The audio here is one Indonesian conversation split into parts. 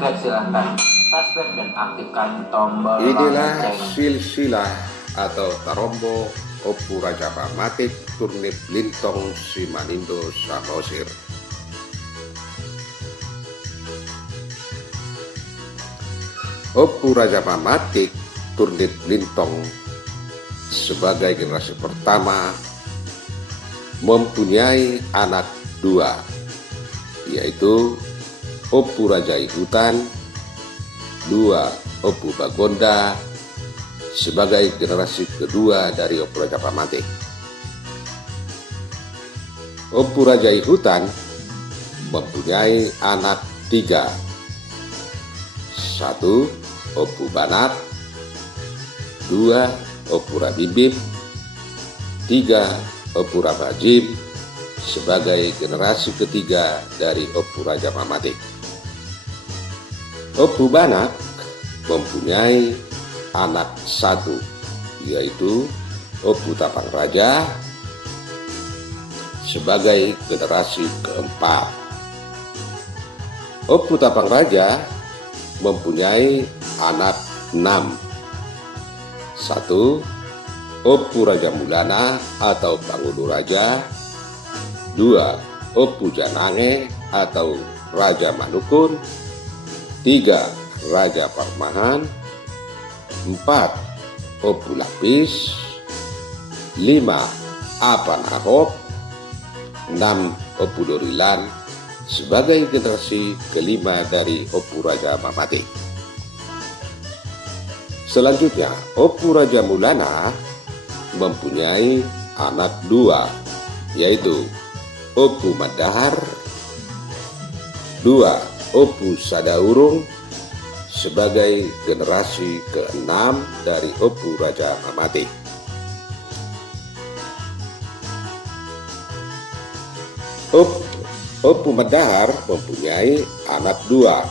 subscribe silahkan, subscribe dan aktifkan tombol Inilah lonceng. silsilah atau tarombo Opu Raja Pamatik Turnip Lintong Simanindo Samosir. Opu Raja Pamatik Turnip Lintong sebagai generasi pertama mempunyai anak dua, yaitu Opu Raja Hutan, dua Opu Bagonda sebagai generasi kedua dari Opu Raja Pamatik. Opu Raja Hutan mempunyai anak tiga, satu Opu Banak, dua Opu Rabibim, tiga Opu Rabajim sebagai generasi ketiga dari Opu Raja Pamatik. Opu Banak mempunyai anak satu, yaitu Opu Tapang Raja sebagai generasi keempat. Opu Tapang Raja mempunyai anak 6. Satu, Opu Raja Mulana atau Pangulu Raja. Dua, Opu Janange atau Raja Manukun. Tiga, Raja Parmahan. 4, Opu Lapis. 5, Apan Ahop. 6, Opu Dorilan sebagai generasi kelima dari Opu Raja Pamatik. Selanjutnya, Opu Raja Mulana mempunyai anak dua, yaitu Opu Madahar, 2 Opu Sadaurung sebagai generasi ke-6 dari Opu Raja Pamatik. Opu Madahar mempunyai anak dua,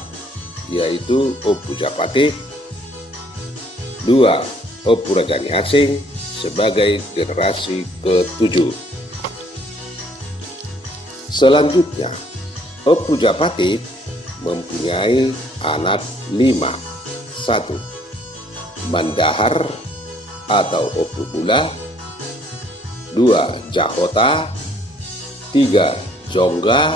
yaitu Opu Japatik, 2 Opu Raja Nyasing sebagai generasi ke-7. Selanjutnya, Opu Japatik mempunyai anak 5. 1 Mandahar atau Opu Bula, 2 Jahota, 3 Jongga,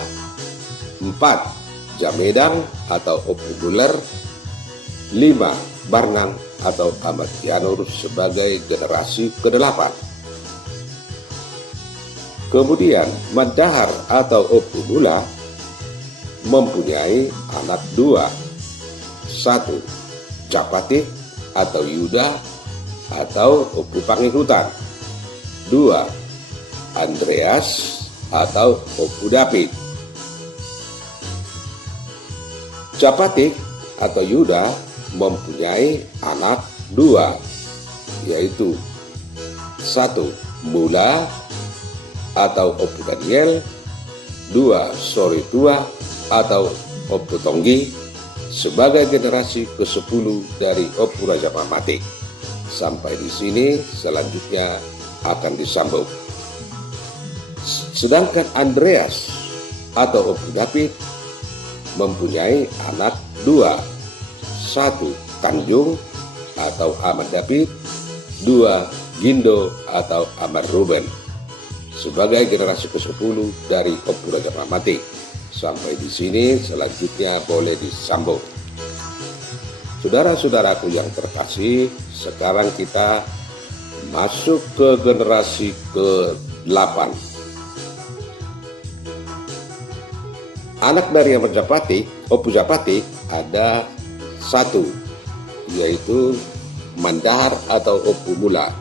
4 Jamedang atau Opu Buler, 5 Barnang atau Ahmad Tianur sebagai generasi ke-8. Kemudian Mandahar atau Opu Bula mempunyai anak 2. 1 Japatik atau Yuda atau Opu Pangihutan, 2 Andreas atau Opu David. Japatik atau Yuda mempunyai anak 2, yaitu 1 Mula atau Opu Daniel, 2 Soritua atau Opu Tonggi sebagai generasi ke-10 dari Opu Raja Pamatik. Sampai di sini, selanjutnya akan disambung. Sedangkan Andreas atau Opu David mempunyai anak 2, 1 Tanjung atau Ahmad David, 2 Gindo atau Ahmad Ruben sebagai generasi ke-10 dari Opu Raja Pamatik. Sampai di sini, selanjutnya boleh disambung. Saudara-saudaraku yang terkasih, sekarang kita masuk ke generasi ke-8. Anak dari Opu Japatik ada 1, yaitu Mandahar atau Opu Mula.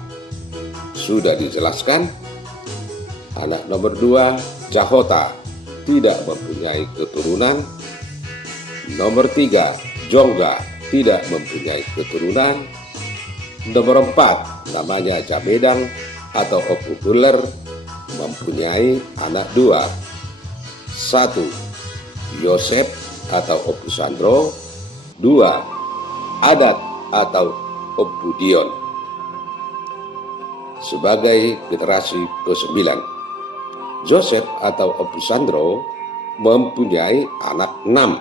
Sudah dijelaskan. Anak nomor 2 Jahota, tidak mempunyai keturunan. Nomor 3 Jongga, tidak mempunyai keturunan. Nomor 4 namanya Jamedang atau Opu Buler, mempunyai anak 2. 1 Yosep atau Opu Sandro, 2 Adat atau Opu Dion sebagai generasi ke-9. Joseph atau Opu Sandro mempunyai anak 6,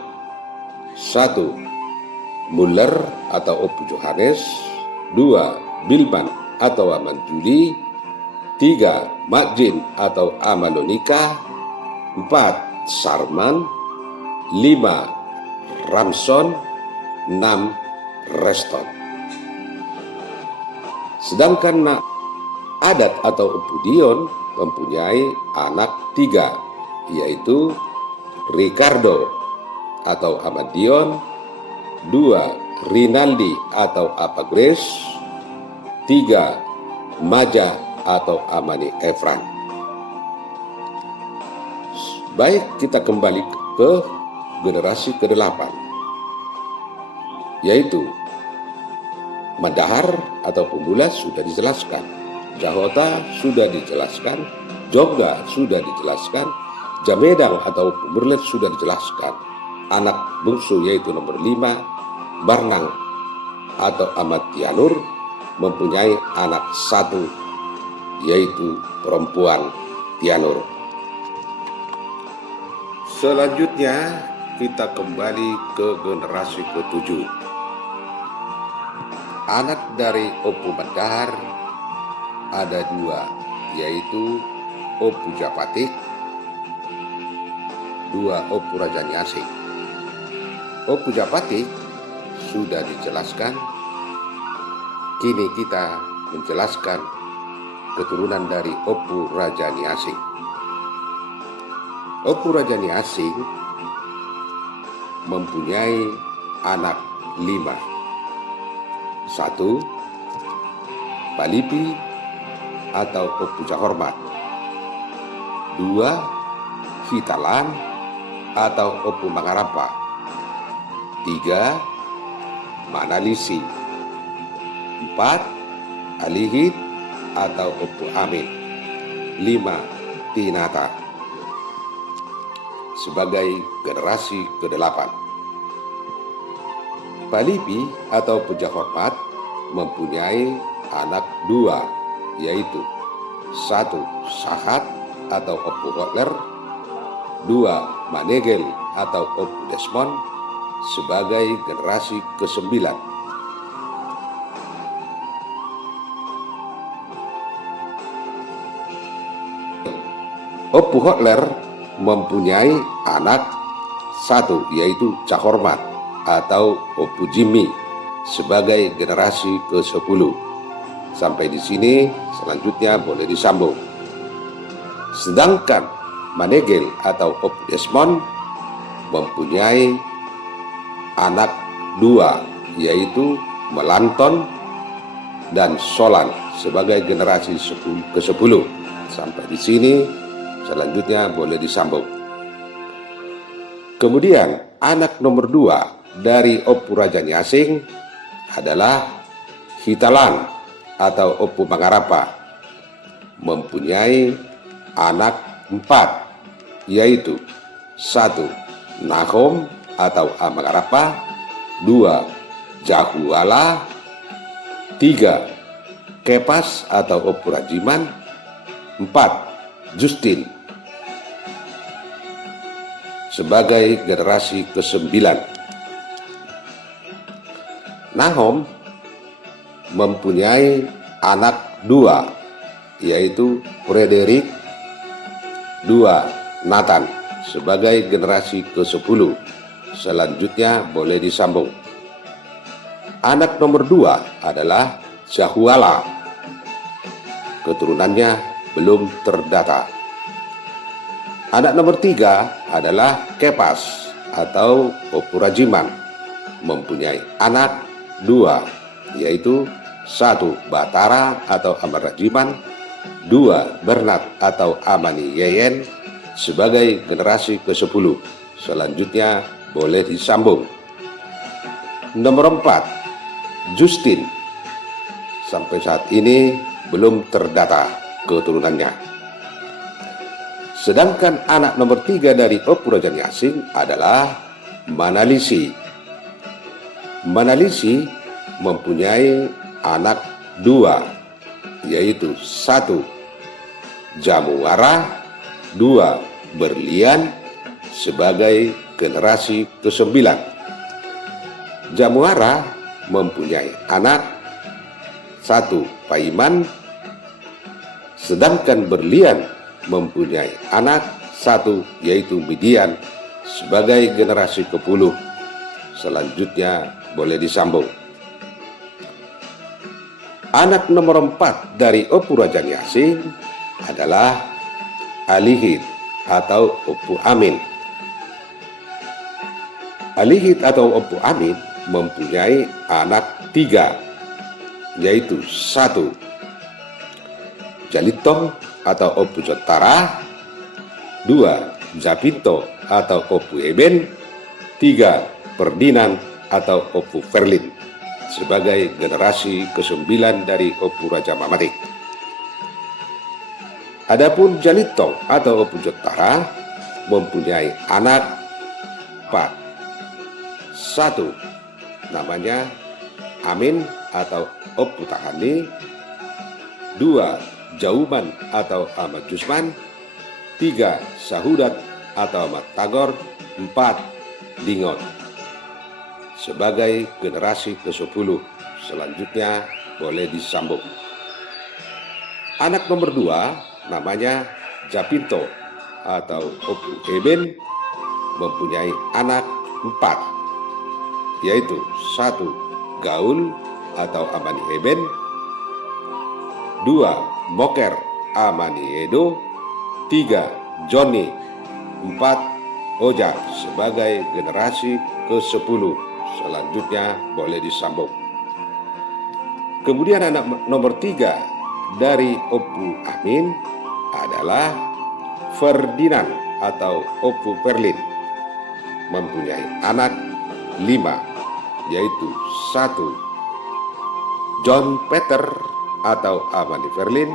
1. Muller atau Opu Johannes. 2. Bilman atau Aman Juli. 3. Makjin atau Amalonika. 4. Sarman. 5. Ramson. 6. Reston. Sedangkan Adat atau Opu Dion mempunyai anak 3, yaitu Ricardo atau Ahmad Dion. 2. Rinaldi atau Apa Grace. 3. Maja atau Amani Efran. Baik, kita kembali ke generasi ke-8, yaitu Madahar atau Pemula sudah dijelaskan, Jahota sudah dijelaskan, Jogga sudah dijelaskan, Jamedang atau Pemurlet sudah dijelaskan. Anak bungsu yaitu nomor 5, Barnang atau Ahmad Tianur mempunyai anak 1, yaitu perempuan Tianur. Selanjutnya kita kembali ke generasi ke-7. Anak dari Opu Madahar ada 2, yaitu Opu Japatik, 2 Opu Rajaniasing. Opu Japatik sudah dijelaskan. Kini kita menjelaskan keturunan dari Opu Rajaniasing. Opu Rajaniasing mempunyai anak 5. 1. Palipi atau Opu Jahormat. 2. Hitalan atau Opu Mangarapa. 3. Manalisi. 4. Alihit atau Opu Amin. 5. Tinata. Sebagai generasi ke-8. Palipi atau Opu Jahormat mempunyai anak 2, yaitu 1. Sahat atau Opu Hotler. 2. Manegel atau Opu Desmond sebagai generasi ke-9. Opu Hotler mempunyai anak 1, yaitu Jahormat atau Opu Jimmy sebagai generasi ke-10. Sampai di sini, selanjutnya boleh disambung. Sedangkan Manegel atau Opu Desmond mempunyai anak 2, yaitu Melanton dan Solan sebagai generasi ke-10. Sampai di sini, selanjutnya boleh disambung. Kemudian anak nomor 2 dari Opu Rajaniasing adalah Hitalan atau Opu Mangarapa, mempunyai anak 4, yaitu 1. Nahom atau Mangarapa. 2. Jahuala. 3. Kepas atau Opu Rajiman. 4. Justin sebagai generasi ke-9. Nahom mempunyai anak 2, yaitu Frederick. 2. Nathan sebagai generasi ke-10. Selanjutnya boleh disambung. Anak nomor 2 adalah Jahuala. Keturunannya belum terdata. Anak nomor 3 adalah Kepas atau Opu Rajiman, mempunyai anak 2, yaitu 1. Batara atau Amar Rajiman. 2. Bernat atau Amani Yeyen sebagai generasi ke-10. Selanjutnya boleh disambung. Nomor 4, Justin. Sampai saat ini belum terdata keturunannya. Sedangkan anak nomor 3 dari Opu Rajaniasing adalah Manalisi. Manalisi mempunyai anak 2, yaitu 1. Jamuara. 2. Berlian sebagai generasi ke-9. Jamuara mempunyai anak 1 Paiman, sedangkan Berlian mempunyai anak 1 yaitu Midian sebagai generasi ke-10. Selanjutnya boleh disambung. Anak nomor 4 dari Opu Raja Niasing adalah Alihit atau Opu Amin. Alihit atau Opu Amin mempunyai anak 3, yaitu 1 Jalitong atau Opu Jotara, 2 Japinto atau Opu Eben, 3 Ferdinand atau Opu Verlin sebagai generasi ke-9 dari Opu Raja Mamatik. Adapun Jalitong atau Opu Jotara mempunyai anak 4. 1 namanya Amin atau Opu Tahani, 2 Jauman atau Ahmad Jusman, 3 Sahudat atau Ahmad Tagor, 4 Dingot sebagai generasi ke-10. Selanjutnya boleh disambung. Anak nomor 2 namanya Japinto atau Opu Eben mempunyai anak 4, yaitu 1 Gaul atau Amani Eben, 2 Moker Amani Edo, 3 Johnny, 4 Oja sebagai generasi ke-10. Selanjutnya boleh disambung. Kemudian anak nomor 3 dari Opu Amin adalah Ferdinand atau Opu Verlin mempunyai anak 5, yaitu 1 John Peter atau Amani Verlin,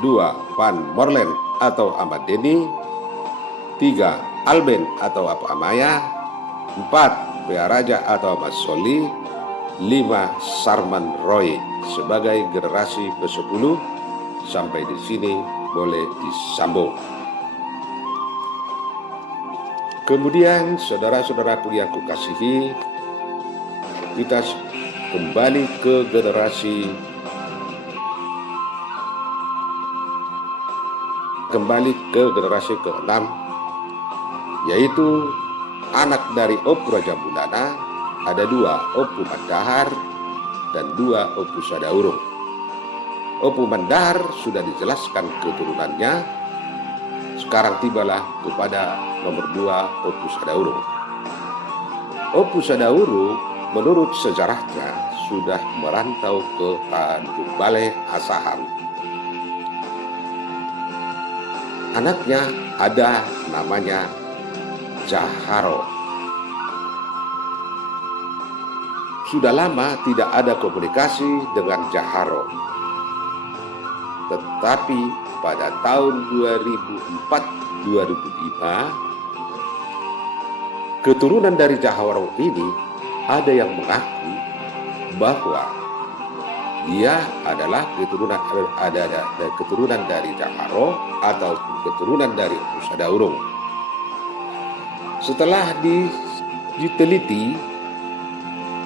2 Van Morlen atau Ahmad Denny, 3 Alben atau Apu Amaya, 4 Bea Raja atau Ahmad Soli, 5 Sarman Roy sebagai generasi ke-10. Sampai di sini boleh disambung. Kemudian saudara-saudaraku yang kukasihi, kita kembali ke generasi ke-6, yaitu anak dari Opu Raja Bundana. Ada 2 Opu Mandahar dan 2 Opu Sadaurung. Opu Mandahar sudah dijelaskan keturunannya. Sekarang tibalah kepada nomor 2 Opu Sadaurung. Opu Sadaurung menurut sejarahnya sudah merantau ke Tanjung Balai Asahan. Anaknya ada namanya Jaharo. Sudah lama tidak ada komunikasi dengan Jaharo. Tetapi pada tahun 2004-2005, keturunan dari Jaharo ini ada yang mengaku bahwa dia adalah keturunan dari Jaharo atau keturunan dari Opu Sadaurung. Setelah diteliti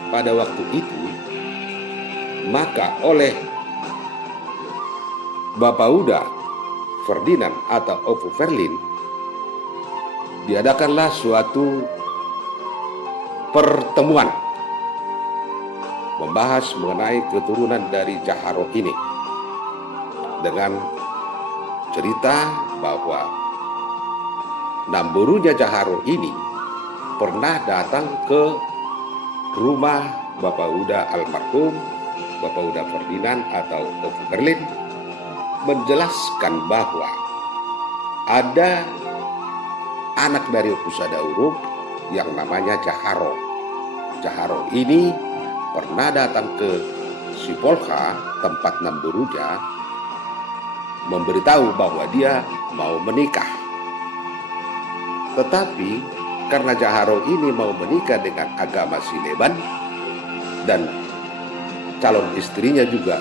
pada waktu itu, maka oleh Bapauda Ferdinand atau Opu Verlin diadakanlah suatu pertemuan membahas mengenai keturunan dari Jaharo ini dengan cerita bahwa namburunya Jaharo ini pernah datang ke rumah Bapauda almarhum Bapauda Ferdinand atau Opu Verlin, menjelaskan bahwa ada anak dari Opu Sadaurung yang namanya Jaharo. Jaharo ini pernah datang ke Sipolka, tempat namburunya, memberitahu bahwa dia mau menikah. Tetapi karena Jaharo ini mau menikah dengan agama Sileban dan calon istrinya juga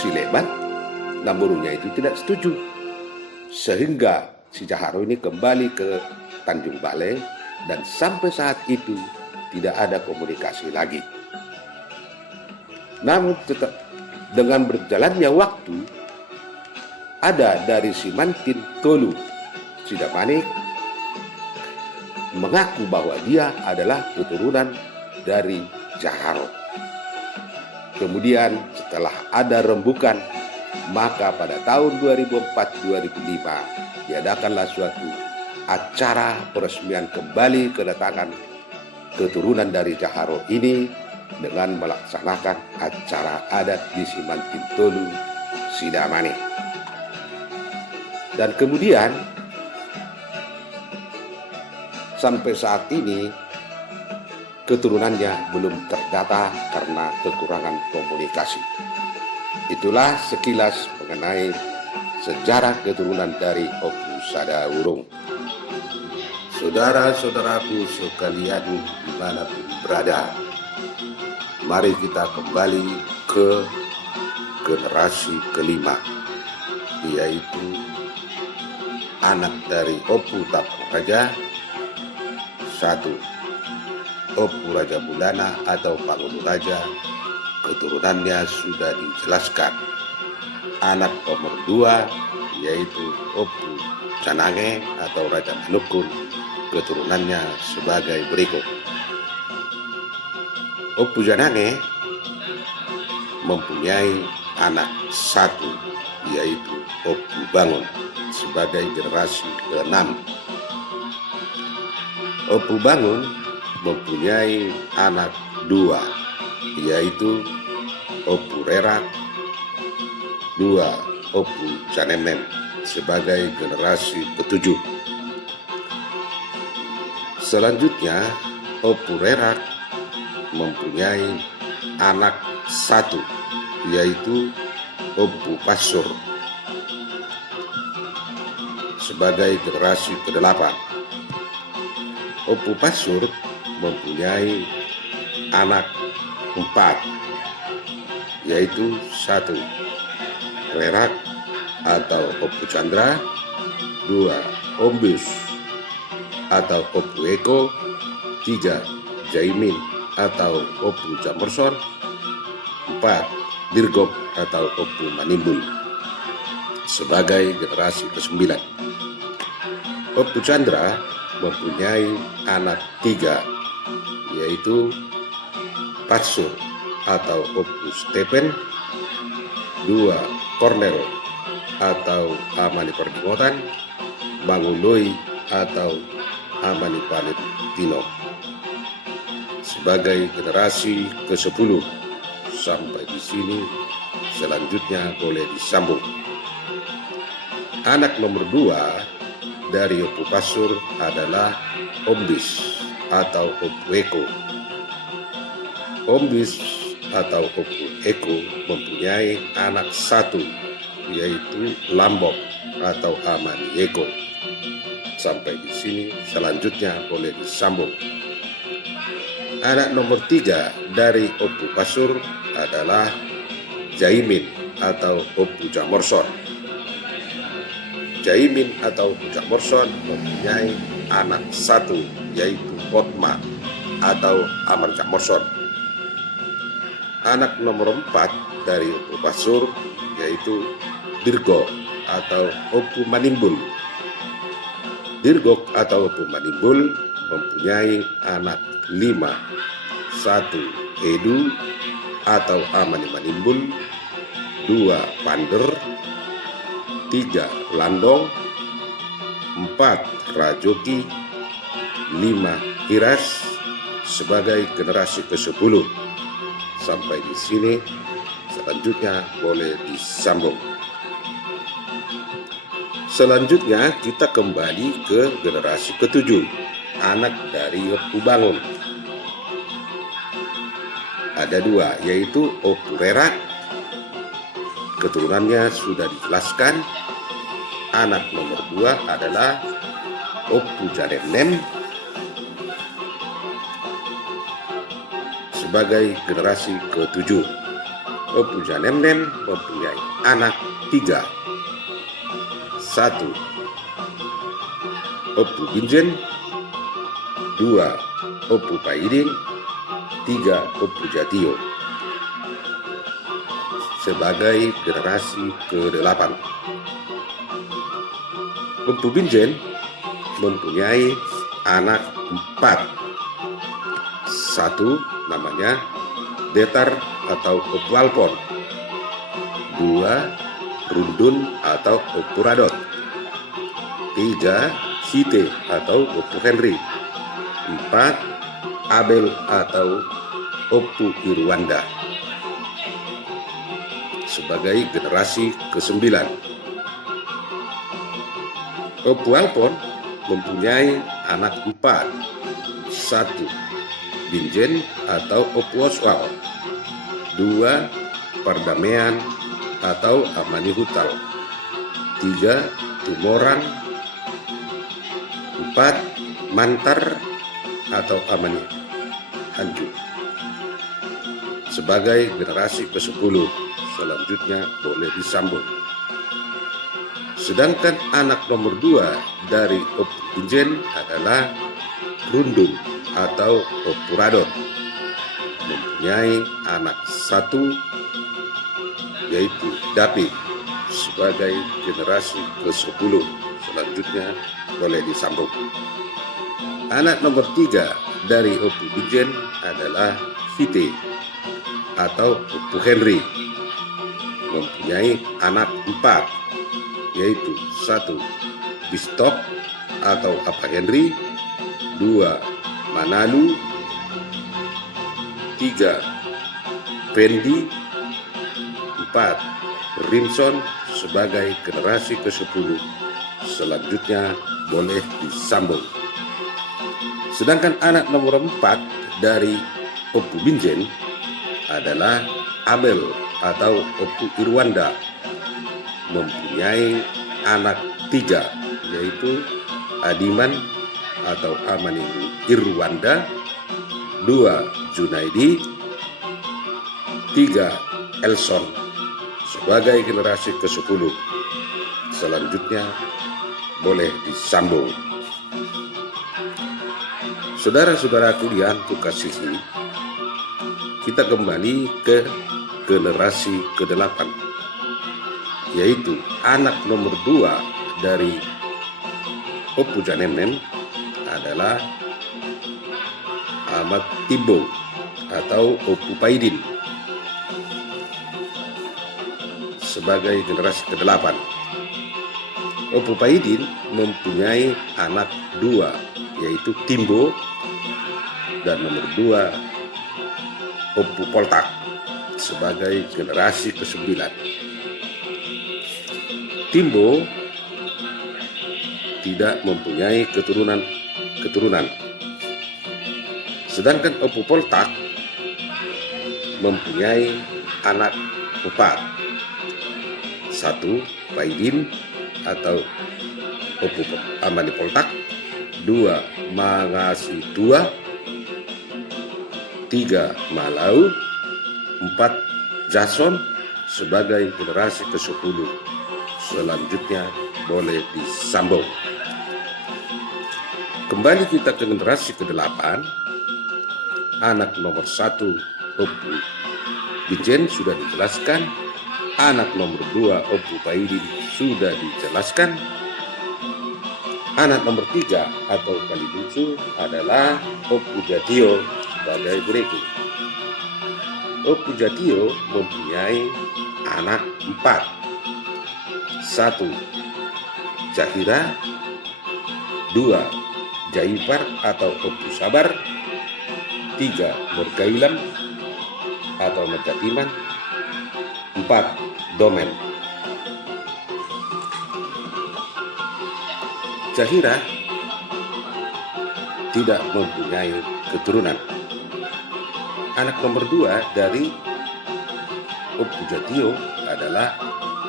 Sileban, namburunya itu tidak setuju. Sehingga si Jaharo ini kembali ke Tanjung Balai, dan sampai saat itu tidak ada komunikasi lagi. Namun tetap dengan berjalannya waktu, ada dari Simantin Tolu Sidamanik mengaku bahwa dia adalah keturunan dari Jaharo. Kemudian setelah ada rembukan, maka pada tahun 2004-2005 diadakanlah suatu acara peresmian kembali kedatangan keturunan dari Jaharo ini dengan melaksanakan acara adat di Simantin Tolu Sidamanik. Dan kemudian sampai saat ini keturunannya belum terdata karena kekurangan komunikasi. Itulah sekilas mengenai sejarah keturunan dari Opu Sadawurung. Saudara-saudaraku sekalian dimanapun berada, mari kita kembali ke generasi kelima, yaitu anak dari Opu Tapung Raja. 1. Opu Raja Bulana atau Pangulu Raja, keturunannya sudah dijelaskan. Anak nomor 2 yaitu Opu Canange atau Raja Manukun, keturunannya sebagai berikut. Opu Canange mempunyai anak 1 yaitu Opu Bangun sebagai generasi ke-6. Opu Bangun mempunyai anak 2 yaitu Opu Rerak, 2 Opu Canemnem sebagai generasi ke-7. Selanjutnya Opu Rerak mempunyai anak 1 yaitu Opu Pasur sebagai generasi ke-8. Opu Pasur mempunyai anak 4 yaitu 1 Rerak atau Opu Chandra, 2 Ombus atau Opu Eko, 3 Jaimin atau Opu Jamorson, 4 Dirgok atau Opu Manimbul sebagai generasi ke-9. Opu Chandra mempunyai anak 3 yaitu Patsur atau Opu Stepen, 2 Cornel atau Amani Perdimotan, Manguloi atau Amani Palestino sebagai generasi ke-10. Sampai di sini, selanjutnya boleh disambung. Anak nomor 2 dari Opu Pasur adalah Ombis atau Opu Eko. Ombis atau Opu Eko mempunyai anak 1 yaitu Lambok atau Amani Eko. Sampai di sini, selanjutnya boleh disambung. Anak nomor 3 dari Opu Pasur adalah Jaimin atau Opu Jamorson. Jaimin atau Opu Jamorson mempunyai anak 1 yaitu Potma atau Amar Jamorson. Anak nomor 4 dari Opu Pasur yaitu Dirgo atau Opu Manimbul. Dirgok atau Opu Manimbul mempunyai anak 5, 1 Edu atau Amani Manimbul, 2 Pander, 3 Landong, 4 Rajoki, 5 Hiras sebagai generasi ke-10. Sampai di sini, selanjutnya boleh disambung. Selanjutnya kita kembali ke generasi ke-7, anak dari Opu Bangun. Ada 2 yaitu Opu Rerak, keturunannya sudah dijelaskan. Anak nomor 2 adalah Opu Canemnem sebagai generasi ke-7. Opu Canemnem mempunyai anak 3. 1 Opu Ginjen, 2 Opu Paidin, 3 Opu Jatio sebagai generasi ke-8. Opu Binjen mempunyai anak 4. Satu namanya Detar atau Opu Alpon, 2 Rundun atau Opu Radot, 3 Hite atau Opu Henry, 4 Abel atau Opu Irwanda sebagai generasi ke-9. Opu Alpon mempunyai anak 4. 1 Binjen atau Opu Oswal, 2 Perdamaian atau Amani Hutal, 3 Tumorang, 4 Mantar atau Amani Hanju sebagai generasi ke-10. Selanjutnya boleh disambung. Sedangkan anak nomor 2 dari Opu Binjen adalah Rundun atau Opu Radot, mempunyai anak 1 yaitu Dapi sebagai generasi ke-10. Selanjutnya boleh disambung. Anak nomor 3 dari Opu Binjen adalah Hite atau Opu Henry, mempunyai anak 4 yaitu 1 Bistok atau Apa Henry, 2 Manalu, 3 Pendi, 4 Rimson sebagai generasi ke-10. Selanjutnya boleh disambung. Sedangkan anak nomor 4 dari Opu Binjen adalah Abel atau Opu Irwanda, mempunyai anak 3 yaitu Adiman atau Amani Irwanda, 2 Junaidi, 3 Elson sebagai generasi ke-10. Selanjutnya boleh disambung. Saudara-saudaraku yang kukasihi, kita kembali ke generasi ke-8, yaitu anak nomor 2 dari Opu Janemnem adalah Ahmad Timbo atau Opu Paidin sebagai generasi ke-8. Opu Paidin mempunyai anak 2 yaitu Timbo dan nomor 2 Opu Poltak sebagai generasi ke-9. Timbo tidak mempunyai keturunan, sedangkan Opu Poltak mempunyai anak 4. 1 Paidin atau Opu Amani Poltak, 2 Mangasi 2, 3 Malau, 4 Jason sebagai generasi ke-10. Selanjutnya boleh disambung. Kembali kita ke generasi ke-8. Anak nomor 1 Opu Binjen sudah dijelaskan. Anak nomor 2 Opu Paidin sudah dijelaskan. Anak nomor 3 atau paling lucu adalah Opu Jatio sebagai berikut. Opu Jatio mempunyai anak 4. 1 Jahira, 2 Jaipar atau Opu Sabar, 3 Mergailam atau Merjatiman, 4 Domen. Jahira tidak mempunyai keturunan. Anak nomor 2 dari Opu Jatio adalah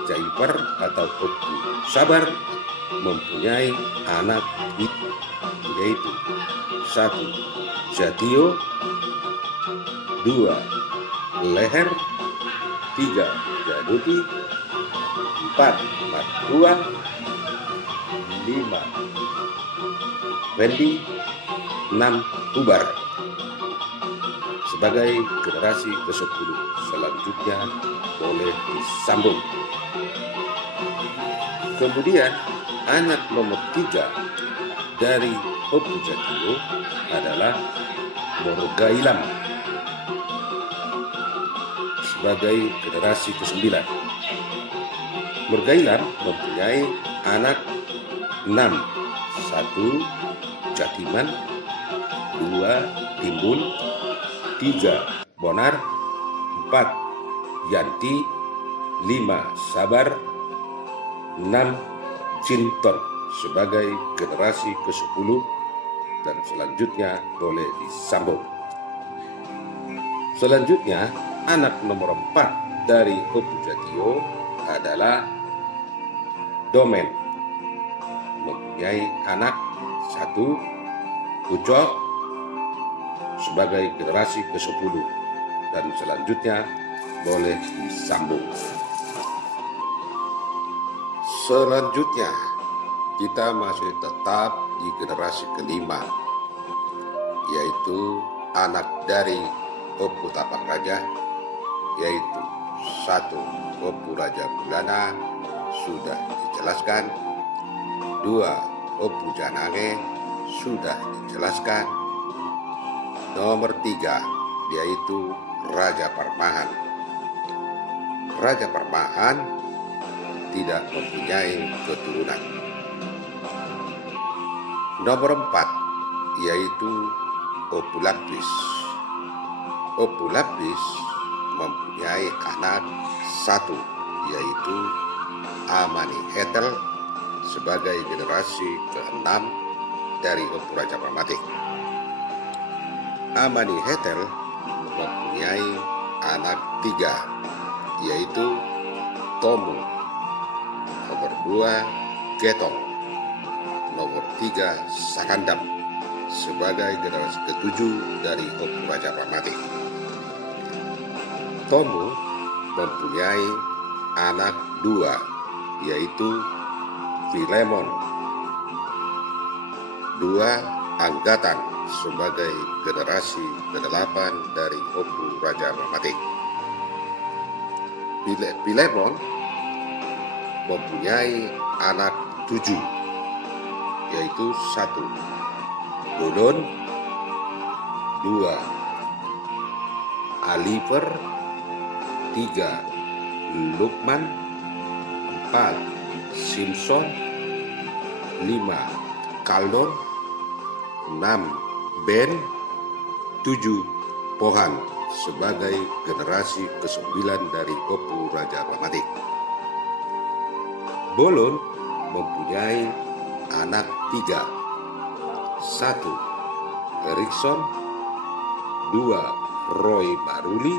Jaipar atau Opu Sabar, mempunyai anak yaitu 1 Jatio, 2 Leher, 3 Jaduti, 4 Matua, 5 Wendi, 6 Ubar. sebagai generasi ke-10. Selanjutnya boleh disambung. Kemudian anak nomor 3 dari Opu Jatio adalah Morgailam sebagai generasi ke-9. Morgailam mempunyai anak 6, 1 Jatiman, 2 Timbul, 3 Bonar, 4 Yanti, 5 Sabar, 6 Jinton sebagai generasi ke-10, dan selanjutnya boleh disambung. Selanjutnya anak nomor 4 dari Opu Jatio adalah Domen, mempunyai anak 1 Ucok sebagai generasi ke-10, dan selanjutnya boleh disambung. Selanjutnya kita masih tetap di generasi ke-5, yaitu anak dari Opu Tapak Raja, yaitu 1 Opu Raja Bulana, sudah dijelaskan. 2 Opu Janange, sudah dijelaskan. Nomor 3 yaitu Raja Parmahan. Raja Parmahan tidak mempunyai keturunan. Nomor 4 yaitu Opu Lapis. Opu Lapis mempunyai anak 1 yaitu Amani Hetel sebagai generasi ke-6 dari Opu Raja Parmatik. Amani Hetel mempunyai anak 3 yaitu Tomu. Nomor 2 Getong. Nomor 3 Sakandam sebagai generasi ke-7 dari Opu Raja Parmatik. Tomu mempunyai anak 2 yaitu Filemon. 2 Anggatan sebagai generasi ke-8 dari Opu Raja Parmatik. Filemon mempunyai anak 7 yaitu 1 Bolon, 2 Aliver, 3 Lukman, 4 Simpson, 5 Kaldon, 6 Ben, 7 Pohan sebagai generasi ke-9 dari Opu Raja Parmatik. Bolon mempunyai anak 3, 1 Erikson, 2 Roy Maruli,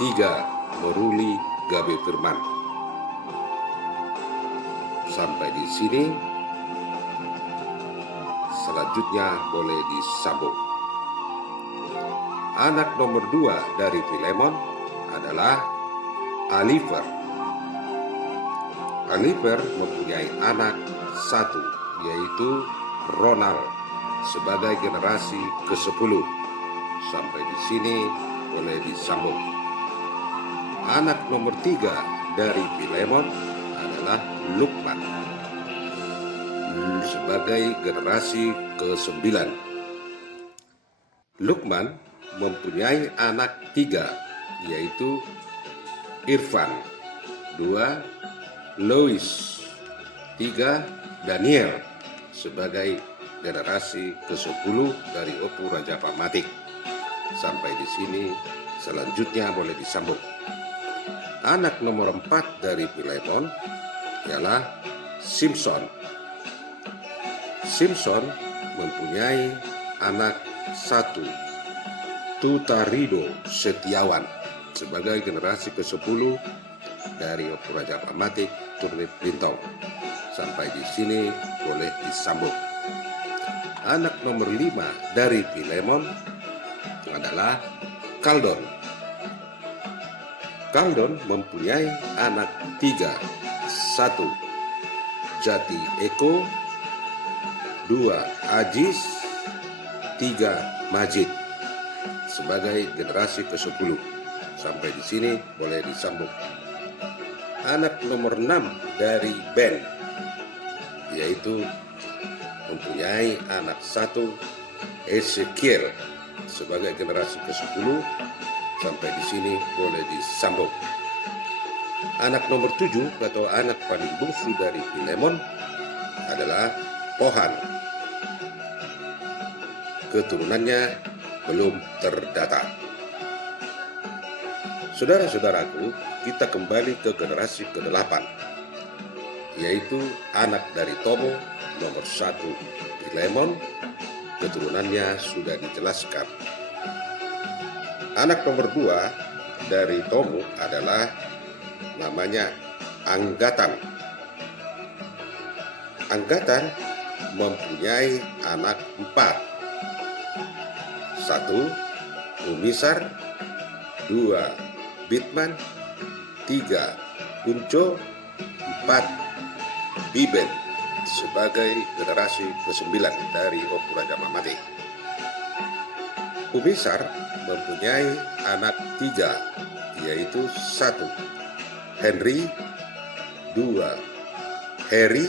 3 Meruli Gabe Firman. Sampai di sini. Selanjutnya boleh disambung. Anak nomor 2 dari Filemon adalah Aliver. Aliver mempunyai anak 1 yaitu Ronald sebagai generasi ke-10. Sampai di sini boleh disambung. Anak nomor 3 dari Filemon adalah Lukman sebagai generasi ke-9. Lukman mempunyai anak 3 yaitu Irfan, 2 Lois, 3 Daniel sebagai generasi ke-10 dari Opu Raja Parmatik. Sampai di sini, selanjutnya boleh disambung. Anak nomor 4 dari Filemon ialah Simpson. Simpson mempunyai anak 1 Tutarido Setiawan sebagai generasi ke-10 dari Opu Raja Parmatik Turnip Lintong. Sampai di sini boleh disambung. Anak nomor 5 dari Filemon adalah Kaldon. Kaldon mempunyai anak 3, 1 Jati Eko, 2 Ajis, 3 Majid sebagai generasi ke-10. Sampai di sini boleh disambung. Anak nomor 6 dari Ben, yaitu mempunyai anak 1 Ezekiel sebagai generasi ke-10. Sampai di sini boleh disambung. Anak nomor 7 atau anak paling bungsu dari Filemon adalah Pohan. Keturunannya belum terdata. Saudara-saudaraku, kita kembali ke generasi ke-8, yaitu anak dari Tomo nomor 1 Filemon. Keturunannya sudah dijelaskan. Anak nomor 2 dari Tomo adalah namanya Anggatan. Anggatan mempunyai anak 4. 1 Umisar, 2 Bitman, 3 Unco, 4 Biben sebagai generasi ke-9 dari Opu Raja Mamati. Umisar mempunyai anak 3, yaitu 1 Henry, 2 Heri,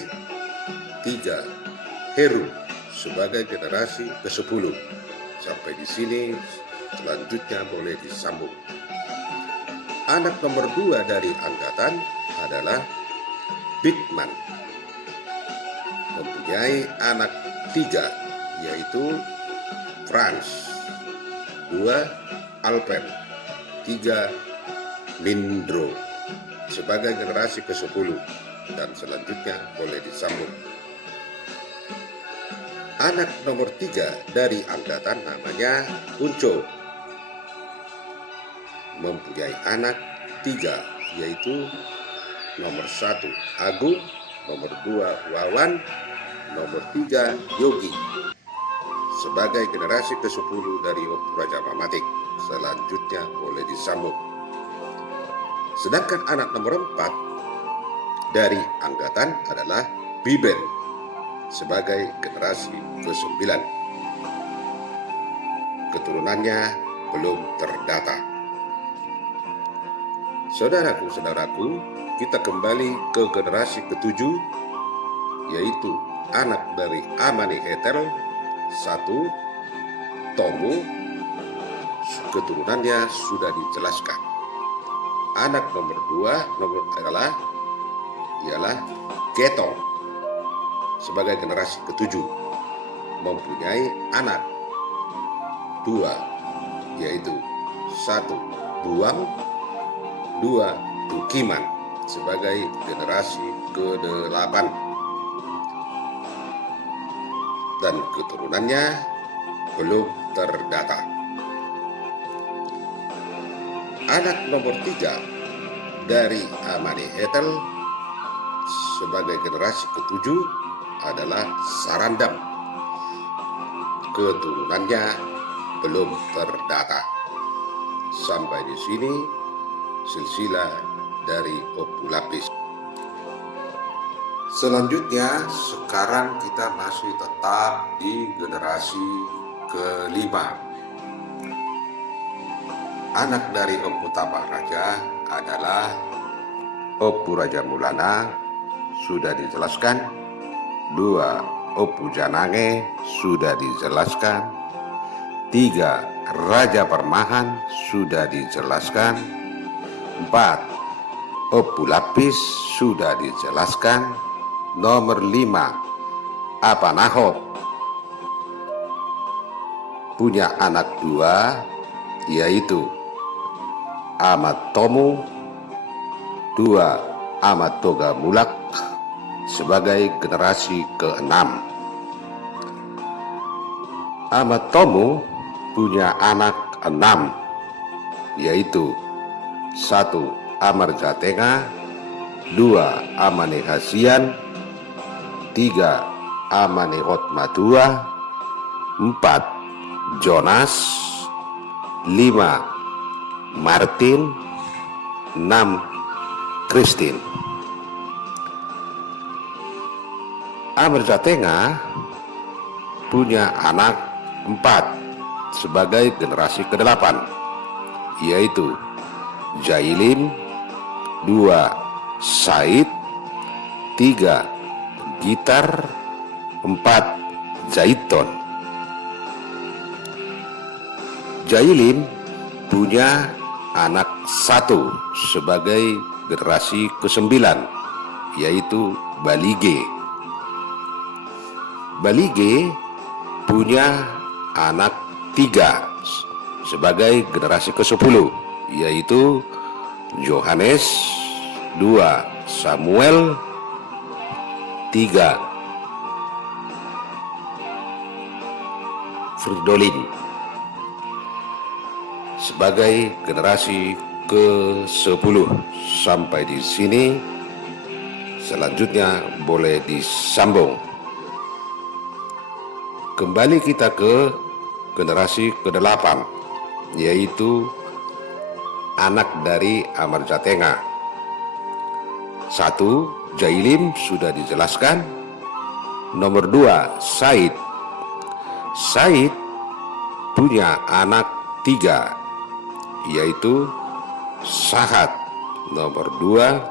3 Heru sebagai generasi ke-10. Sampai di sini selanjutnya boleh disambung. Anak nomor 2 dari Anggatan adalah Bitman. Mempunyai anak 3, yaitu Franz, 2 Alpen, 3 Mindro sebagai generasi ke-10, dan selanjutnya boleh disambung. Anak nomor 3 dari Anggatan namanya Unco. Mempunyai anak 3, yaitu nomor 1 Agung, nomor 2 Wawan, nomor 3 Yogi sebagai generasi ke-10 dari Opu Raja Mamatik. Selanjutnya boleh disambung. Sedangkan anak nomor 4 dari Anggatan adalah Biben sebagai generasi ke-9. Keturunannya belum terdata. Saudaraku, kita kembali ke generasi ke-7, yaitu anak dari Amani Etel, 1 Tomu. Keturunannya sudah dijelaskan. Anak nomor 2 ialah Getong sebagai generasi ke-7, mempunyai anak 2, yaitu 1 Buang, 2 Tukiman sebagai generasi ke-8, dan keturunannya belum terdata. Anak nomor 3 dari Amani Hetel sebagai generasi ke-7 adalah Sarandam. Keturunannya belum terdata. Sampai di sini silsilah dari Opu Lapis. Selanjutnya, sekarang kita masih tetap di generasi ke-5. Anak dari Opu Tabak Raja adalah Opu Raja Mulana, sudah dijelaskan. 2 Opu Janange, sudah dijelaskan. 3 Raja Permahan, sudah dijelaskan. 4 Opu Lapis, sudah dijelaskan. Nomor 5 Apanahop, punya anak 2, yaitu Amat Tomu, 2 Amat Toga Mulak sebagai generasi ke-6. Amat Tomu punya anak 6, yaitu 1 Amarjatenga, 2 Amanehasian, 3 Amanehotmadua, 4 Jonas, 5 Martin, 6 Christine. Amarjatenga punya anak 4, sebagai generasi ke-8, yaitu Jailim, 2 Said, 3 Gitar, 4 Jaiton. Jailim punya anak 1 sebagai generasi ke-9, yaitu Balige. Balige punya anak 3 sebagai generasi ke-10, yaitu Yohanes, 2 Samuel, 3 Fridolin. Sebagai generasi ke-10. Sampai di sini, selanjutnya boleh disambung. Kembali kita ke generasi ke-8, yaitu anak dari Amarjatengah. 1 Jailim sudah dijelaskan. Nomor 2 Said. Said punya anak 3, yaitu Sahat. Nomor 2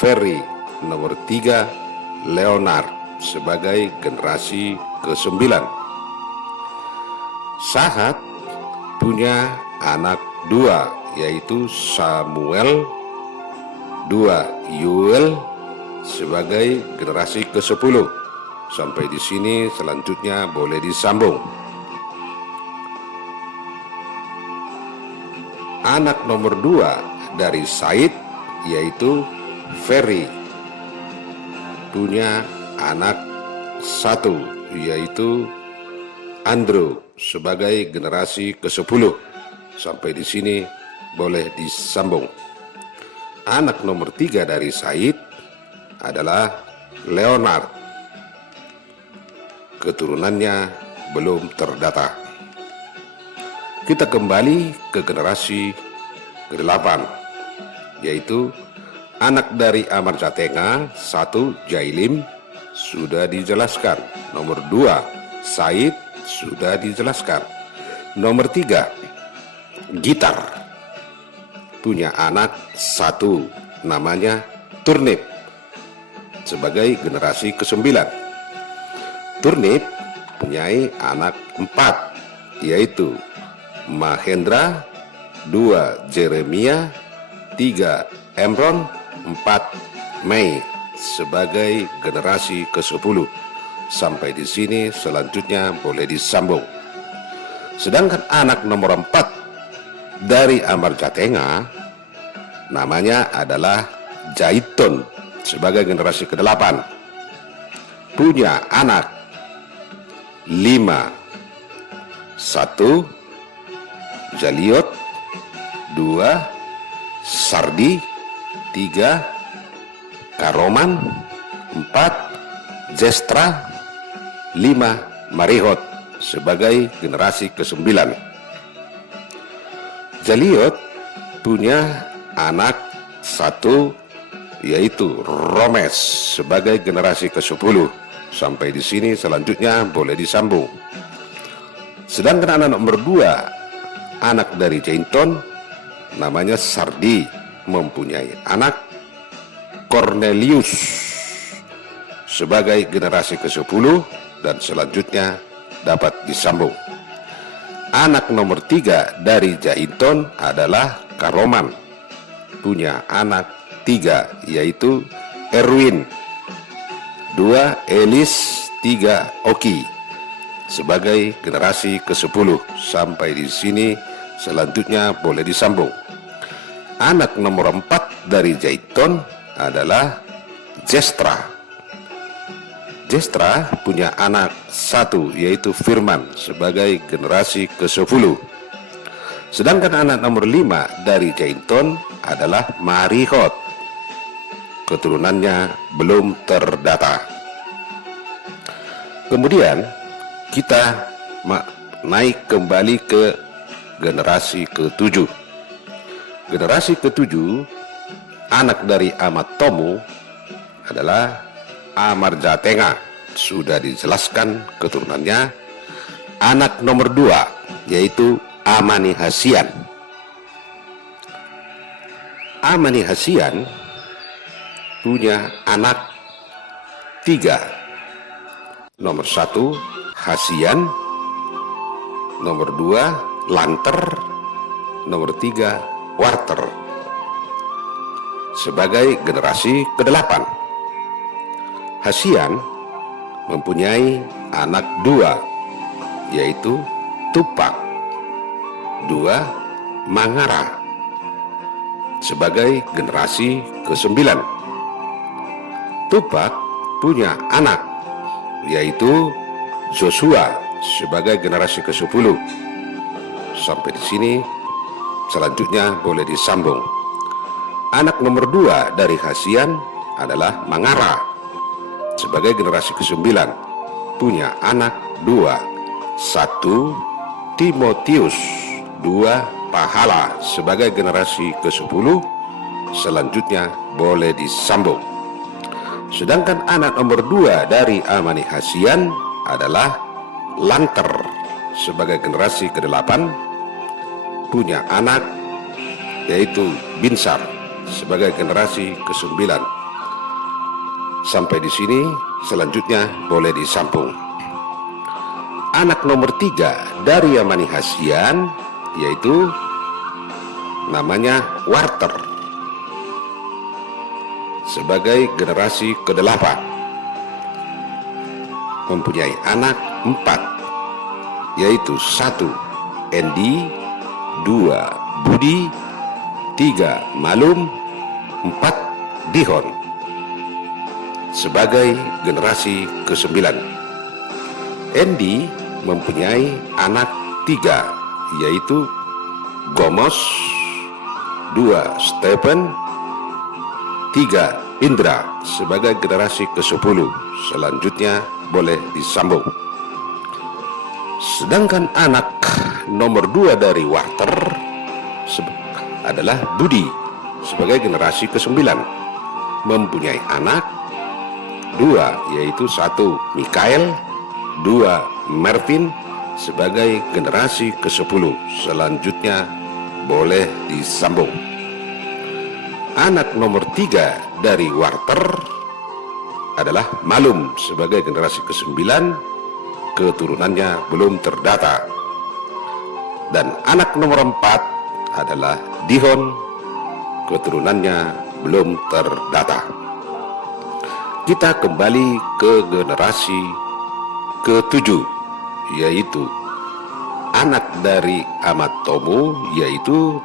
Ferry. Nomor 3 Leonard sebagai generasi ke-9. Sahat punya anak 2, yaitu Samuel, 2 Yuel sebagai generasi ke-10. Sampai di sini, selanjutnya boleh disambung. Anak nomor 2 dari Said, yaitu Ferry, punya anak 1, yaitu Andrew sebagai generasi ke-10. Sampai di sini boleh disambung. Anak nomor 3 dari Said adalah Leonard. Keturunannya belum terdata. Kita kembali ke generasi ke-8, yaitu anak dari Amarjatengah. 1 Jailim sudah dijelaskan. Nomor 2 Said sudah dijelaskan. Nomor 3 Gitar punya anak 1, namanya Turnip sebagai generasi ke-9. Turnip punyai anak 4, yaitu Mahendra, 2 Jeremia, 3 Emron, 4 Mei sebagai generasi ke-10. Sampai di sini, selanjutnya boleh disambung. Sedangkan anak nomor 4 dari Amarjatengah namanya adalah Jaiton sebagai generasi ke-8. Punya anak 5. 1 Jaliot, 2 Sardi, 3 Karoman, 4 Jestra, 5 Marihot sebagai generasi ke-9. Jaliot punya anak 1, yaitu Romes sebagai generasi ke-10. Sampai di sini, selanjutnya boleh disambung. Sedangkan anak nomor 2, anak dari Jaiton, namanya Sardi, mempunyai anak Cornelius sebagai generasi ke-10, dan selanjutnya dapat disambung. Anak nomor 3 dari Jaiton adalah Karoman, punya anak 3, yaitu Erwin, 2 Elis, 3 Oki sebagai generasi ke-10. Sampai di sini, selanjutnya boleh disambung. Anak nomor 4 dari Jaiton adalah Jestra. Jestra punya anak 1, yaitu Firman sebagai generasi ke-10. Sedangkan anak nomor 5 dari Jaiton adalah Marihot. Keturunannya belum terdata. Kemudian kita naik kembali ke generasi ke-7. Generasi ke-7, anak dari Amatomu adalah Amarjatengah. Sudah dijelaskan keturunannya. anak nomor 2, yaitu Amanihasian. Amanihasian punya anak 3. Nomor 1 Hasian, nomor 2 Lanter, nomor 3 Warter. Sebagai generasi ke-8, Hasian mempunyai anak 2, yaitu Tupak, 2 Mangara. Sebagai generasi ke-9, Tupak punya anak, yaitu Joshua, sebagai generasi ke-10. Sampai di sini, selanjutnya boleh disambung. Anak nomor 2 dari Hasian adalah Mangara, sebagai generasi ke-9, punya anak 2, 1 Timotius, 2 Pahala, sebagai generasi ke-10. Selanjutnya boleh disambung. Sedangkan anak nomor 2 dari Amanihasian adalah Lanter, sebagai generasi ke-8, punya anak yaitu Binsar, sebagai generasi ke-9. Sampai di sini, selanjutnya boleh disambung. Anak nomor 3 dari Amanihasian yaitu namanya Warter, sebagai generasi ke-8, mempunyai anak 4, yaitu 1 Endi, 2 Budi, 3 Malum, 4 Dihon, sebagai generasi ke-9. Endi mempunyai anak 3, yaitu Gomos, 2 Stephen, 3 Indra, sebagai generasi ke-10. Selanjutnya boleh disambung. Sedangkan anak nomor 2 dari Warter adalah Budi, sebagai generasi ke-9, mempunyai anak 2, yaitu 1 Mikael, 2 Mervin, sebagai generasi ke-10. Selanjutnya boleh disambung. Anak nomor 3 dari Warter adalah Malum, sebagai generasi ke-9, keturunannya belum terdata. Dan anak nomor 4 adalah Dihon, keturunannya belum terdata. Kita kembali ke generasi ke-7, yaitu anak dari Amat Tomu, yaitu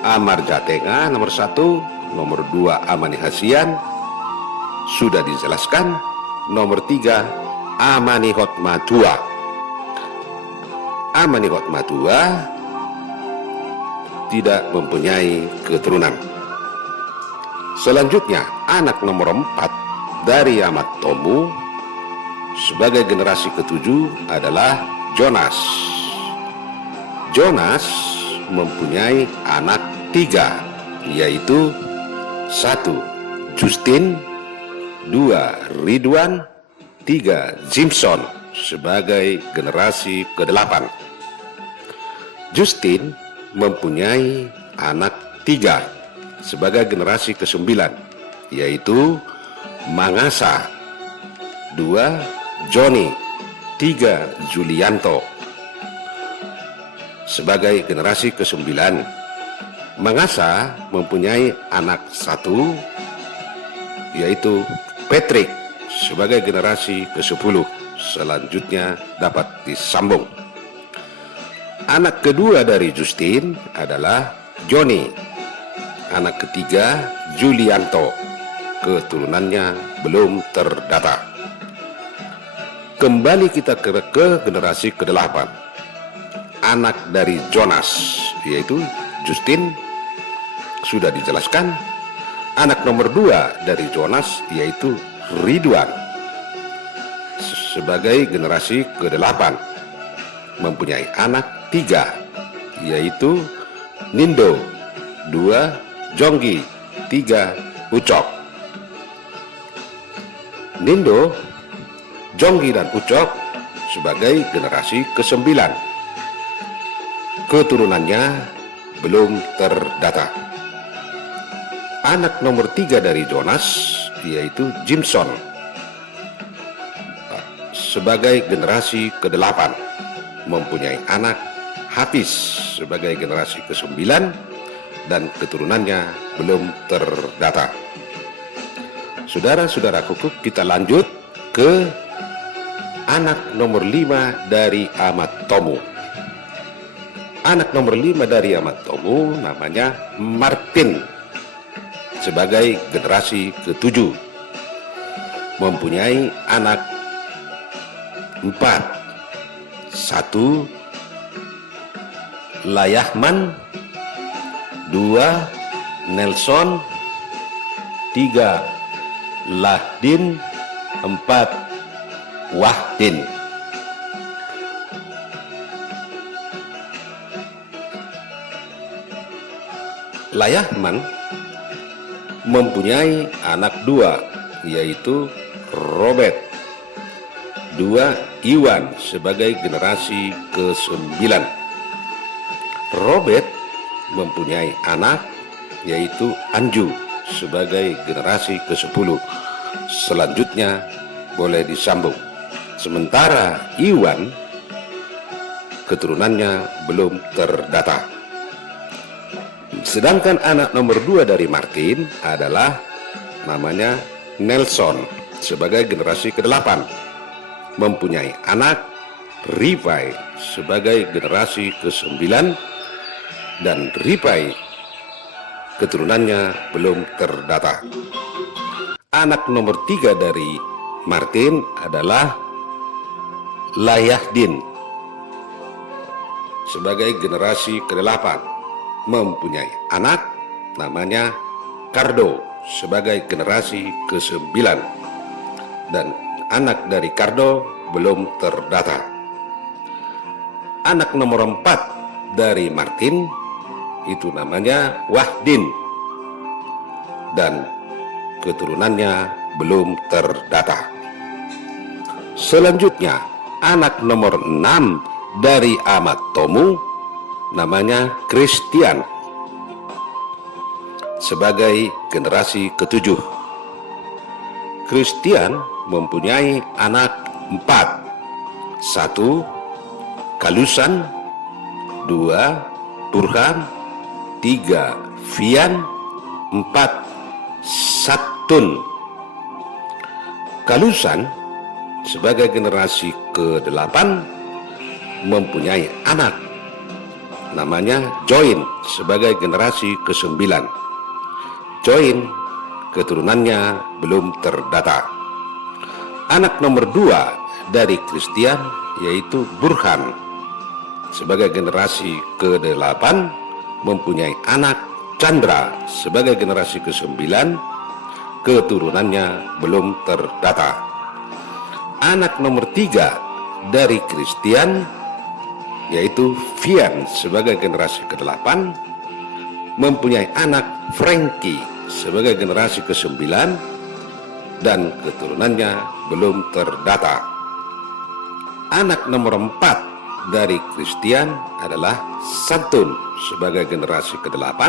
Amarjatenga nomor 1, nomor 2 Amanihasian, sudah dijelaskan. Nomor 3 Amanihotma-II. Amanihotma-II tidak mempunyai keturunan. Selanjutnya, anak nomor 4 dari Amat Tomu sebagai generasi ke-7 adalah Jonas. Jonas mempunyai anak 3, yaitu 1 Justin, 2 Ridwan, 3 Jimson, sebagai generasi ke-8. Justin mempunyai anak 3 sebagai generasi ke-9, yaitu Mangasa, 2 Johnny, 3 Julianto, sebagai generasi ke-9. Mangasa mempunyai anak 1, yaitu Patrick, sebagai generasi ke-10. Selanjutnya dapat disambung. Anak kedua dari Justin adalah Johnny. Anak ketiga Julianto, keturunannya belum terdata. Kembali kita ke generasi ke-8. Anak dari Jonas, yaitu Justin, sudah dijelaskan. Anak nomor 2 dari Jonas yaitu Ridwan, sebagai generasi ke-8, mempunyai anak 3, yaitu Nindo, 2 Jonggi, 3 Ucok. Nindo, Jonggi dan Ucok sebagai generasi ke-9. Keturunannya belum terdata. Anak nomor 3 dari Jonas yaitu Jimson sebagai generasi ke-8, mempunyai anak Hafiz sebagai generasi ke-9 dan keturunannya belum terdata. Saudara-saudaraku, kita lanjut ke anak nomor 5 dari Ahmad Tomu. Anak nomor 5 dari Ahmad Tomu namanya Martin sebagai generasi ke-7, mempunyai anak 4. 1. Layahman, 2. Nelson, 3. Lahdin, 4. Wahdin. Layahman mempunyai anak 2 yaitu Robert, 2. Iwan sebagai generasi ke-9. Robert mempunyai anak yaitu Anju sebagai generasi ke-10. Selanjutnya boleh disambung. Sementara Iwan keturunannya belum terdata. Sedangkan anak nomor 2 dari Martin adalah namanya Nelson sebagai generasi ke-8, mempunyai anak Rifai sebagai generasi ke-9, dan Rifai keturunannya belum terdata. Anak nomor 3 dari Martin adalah Layahdin sebagai generasi ke-8, mempunyai anak namanya Kardo sebagai generasi ke-9, dan anak dari Kardo belum terdata. Anak nomor 4 dari Martin itu namanya Wahdin, dan keturunannya belum terdata. Selanjutnya anak nomor 6 dari Ahmad Tomu namanya Christian sebagai generasi ke-7. Christian mempunyai anak 4. 1. Kalusan, 2. Burhan, 3. Fian, 4. Satun. Kalusan sebagai generasi ke-8 mempunyai anak namanya Join sebagai generasi ke-9. Join keturunannya belum terdata. Anak nomor 2 dari Christian yaitu Burhan sebagai generasi ke-8, mempunyai anak Chandra sebagai generasi ke-9, keturunannya belum terdata. Anak nomor 3 dari Christian yaitu Fian sebagai generasi ke-8, mempunyai anak Frankie sebagai generasi ke-9, dan keturunannya belum terdata. Anak nomor 4 dari Christian adalah Santun sebagai generasi ke-8,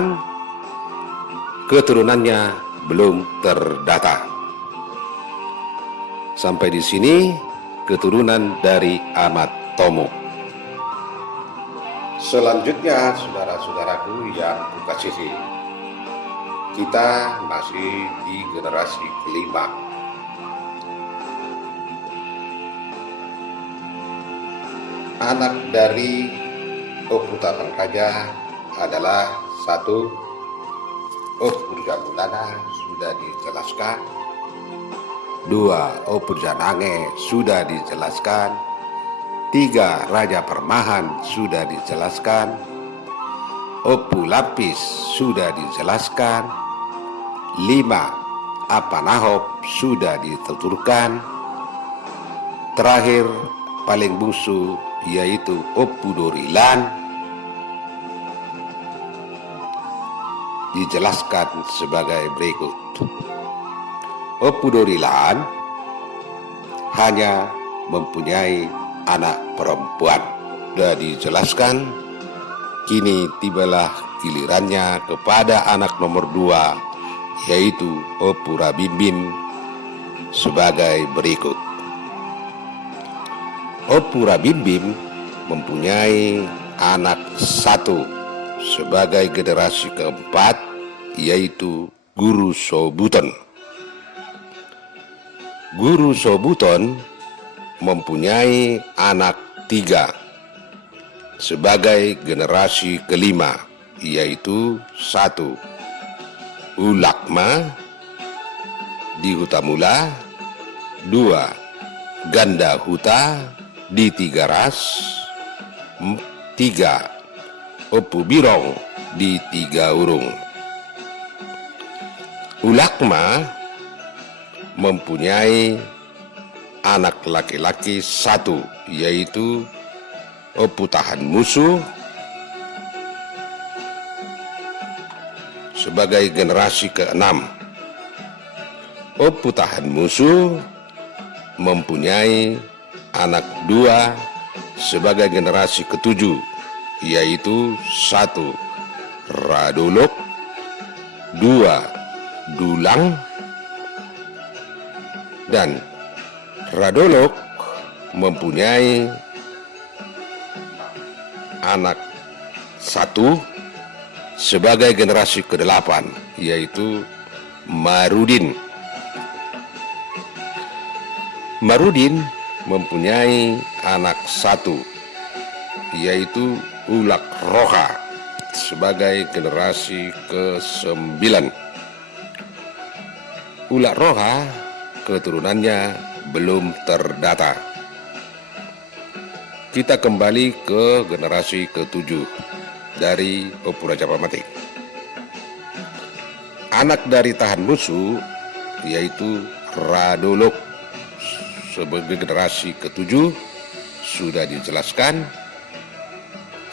keturunannya belum terdata. Sampai di sini keturunan dari Ahmad Tomu. Selanjutnya, saudara-saudaraku yang kukasihi, kita masih di generasi kelima. Anak dari Oputapan Raja adalah 1. Opurja Mulana sudah dijelaskan. 2. Opurja Nange sudah dijelaskan. 3. Raja Permahan sudah dijelaskan. Opu Lapis sudah dijelaskan. 5. Apanahop sudah dituturkan. Terakhir paling bungsu yaitu Opu Dorilan dijelaskan sebagai berikut. Opu Dorilan hanya mempunyai anak perempuan. Sudah dijelaskan, kini tibalah gilirannya kepada anak nomor 2, yaitu Opura Bimbim sebagai berikut. Opura Bimbim mempunyai anak 1 sebagai generasi keempat, yaitu Guru Sobuton. Guru Sobuton mempunyai anak 3 sebagai generasi kelima, yaitu 1. Ulakma di Hutamula, 2. Ganda Huta di Tigaras, 3. Opu Birong di Tiga Urung. Ulakma mempunyai anak laki-laki 1, yaitu Opu Tahan Musuh sebagai generasi ke-6. Opu Tahan Musuh mempunyai anak 2 sebagai generasi ke-7, yaitu 1. Radolok, 2. Dulang, dan Radolok mempunyai anak 1 sebagai generasi ke-8, yaitu Marudin. Marudin mempunyai anak 1, yaitu Ulak Roha sebagai generasi ke-9. Ulak Roha keturunannya belum terdata. Kita kembali ke generasi ke-7 dari Opura Japamatik. Anak dari Tahan Musuh yaitu Radolok sebagai generasi ke-7 sudah dijelaskan.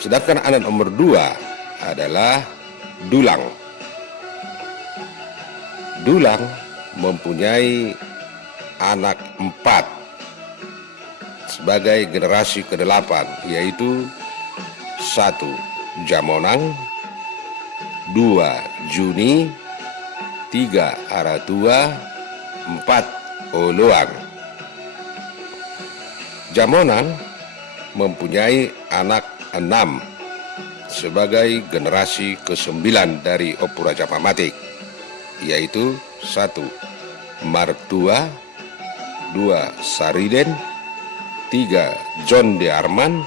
Sedangkan anak nomor 2 adalah Dulang. Dulang mempunyai anak 4 sebagai generasi ke-8, yaitu 1. Jamonang, 2. Juni, 3. Aratua, 4. Oloang. Jamonang mempunyai anak 6 sebagai generasi ke-9 dari Opura Japamatik, yaitu 1. Martua, 2. Sariden, 3. John De Arman,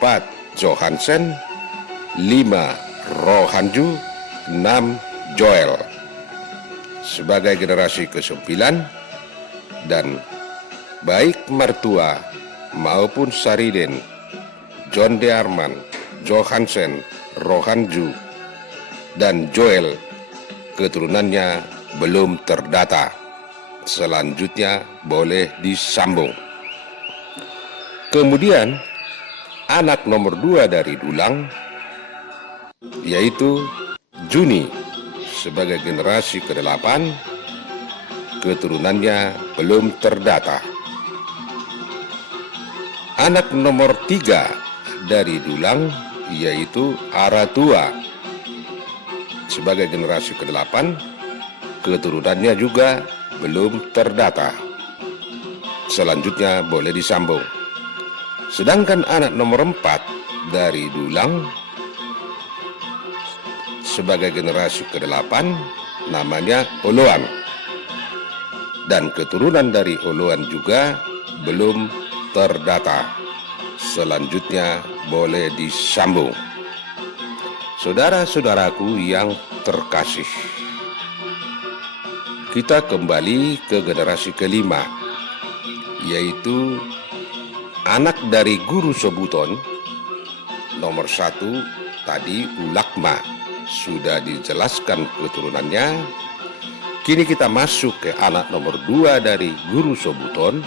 4. Johansen, 5. Rohanju, 6. Joel sebagai generasi ke-9, dan baik Martua maupun Sariden, John De Arman, Johansen, Rohanju, dan Joel keturunannya belum terdata. Selanjutnya boleh disambung. Kemudian anak nomor 2 dari Dulang yaitu Juni sebagai generasi ke-8, keturunannya belum terdata. Anak nomor 3 dari Dulang yaitu Aratua sebagai generasi ke-8, keturunannya juga belum terdata. Selanjutnya boleh disambung. Sedangkan anak nomor 4 dari Dulang sebagai generasi ke-8 namanya Oloan, dan keturunan dari Oloan juga belum terdata. Selanjutnya boleh disambung. Saudara-saudaraku yang terkasih, kita kembali ke generasi ke-5, yaitu anak dari Guru Sobuton. Nomor 1 tadi Ulakma, sudah dijelaskan keturunannya. Kini kita masuk ke anak nomor 2 dari Guru Sobuton,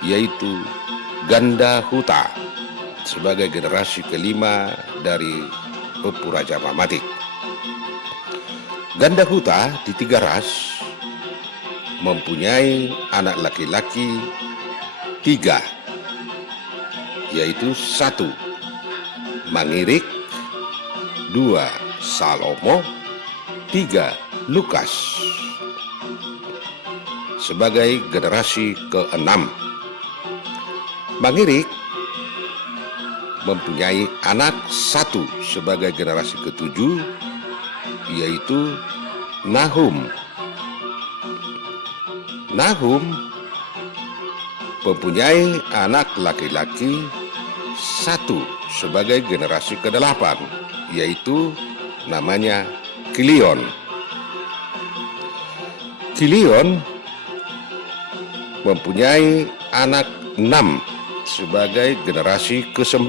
yaitu Ganda Huta sebagai generasi ke-5 dari Opura Japamatik. Ganda Huta di Tigaras mempunyai anak laki-laki 3, yaitu 1. Mangirik, 2. Salomo, 3. Lukas. Sebagai generasi ke-6, Mangirik mempunyai anak 1 sebagai generasi ke-7, yaitu Nahum. Nahum mempunyai anak laki-laki 1 sebagai generasi ke-8, yaitu namanya Kilion. Kilion mempunyai anak 6 sebagai generasi ke-9,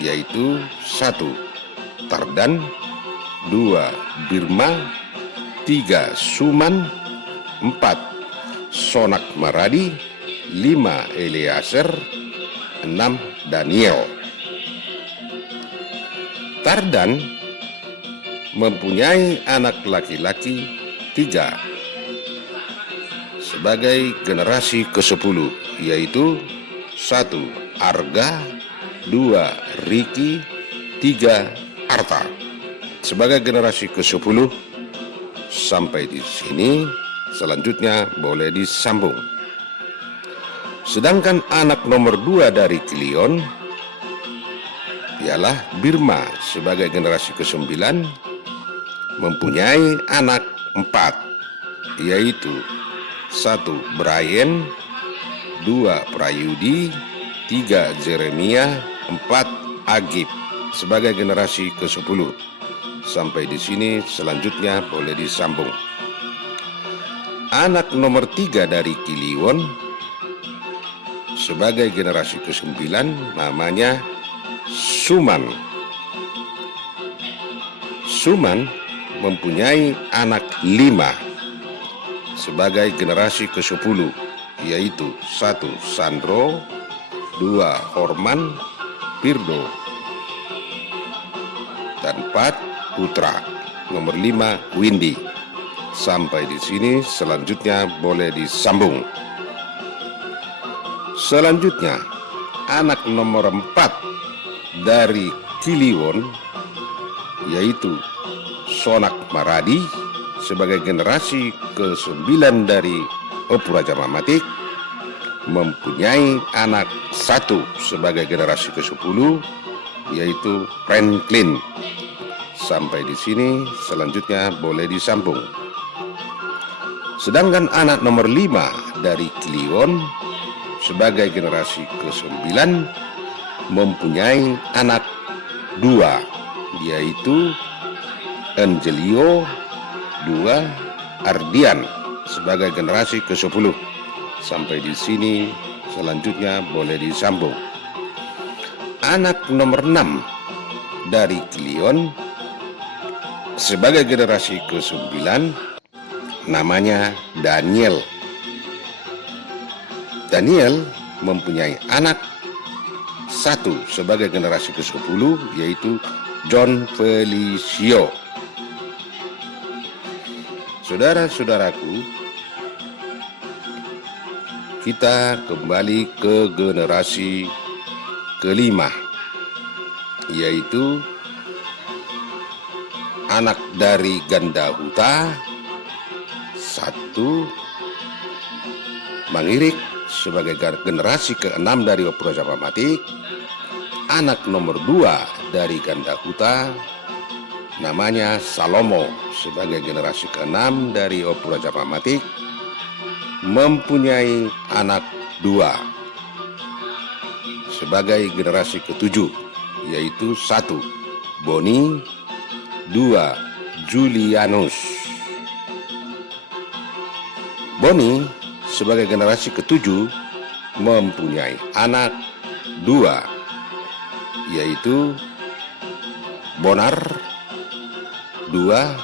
yaitu 1. Tardan, 2. Birma, 3. Suman, 4. Sonak Maradi, 5. Eliezer, 6. Daniel. Tardan mempunyai anak laki-laki 3 sebagai generasi ke-10, yaitu 1. Arga, 2. Riki, 3. Arta. Sebagai generasi ke-10. Sampai di sini, selanjutnya boleh disambung. Sedangkan anak nomor 2 dari Kilion ialah Birma sebagai generasi ke-9, mempunyai anak 4, yaitu 1. Brian, 2. Prayudi, 3. Jeremia, 4. Agib sebagai generasi ke-10. Sampai di sini, selanjutnya boleh disambung. Anak nomor 3 dari Kilion sebagai generasi ke-9 namanya Suman. Suman mempunyai anak 5 sebagai generasi ke-10, yaitu 1. Sandro, 2. Horman, Pirdo, dan 4. Putra. Nomor 5. Windy. Sampai di sini, selanjutnya boleh disambung. Selanjutnya, anak nomor 4 dari Kilion, yaitu Sonak Maradi sebagai generasi ke-9 dari Opura Jamamatik, mempunyai anak 1 sebagai generasi ke-10, yaitu Franklin. Sampai di sini, selanjutnya boleh disambung. Sedangkan anak nomor 5 dari Kilion sebagai generasi ke-9 mempunyai anak 2, yaitu Angelio, 2. Ardian sebagai generasi ke-10. Sampai di sini, selanjutnya boleh disambung. Anak nomor 6 dari Kilion sebagai generasi ke-9 namanya Daniel. Daniel mempunyai anak 1 sebagai generasi ke-10, yaitu John Felicio. Saudara-saudaraku, kita kembali ke generasi ke-5, yaitu anak dari Gandahuta 1. Mangirik sebagai generasi ke-6 dari Opura Jamamatik. Anak nomor 2 dari Gandahuta namanya Salomo sebagai generasi ke-6 dari Opura Jamamatik, mempunyai anak 2 sebagai generasi ke-7, yaitu 1. Boni, 2. Julianus. Boni sebagai generasi ke-7 mempunyai anak 2, yaitu Bonar, 2.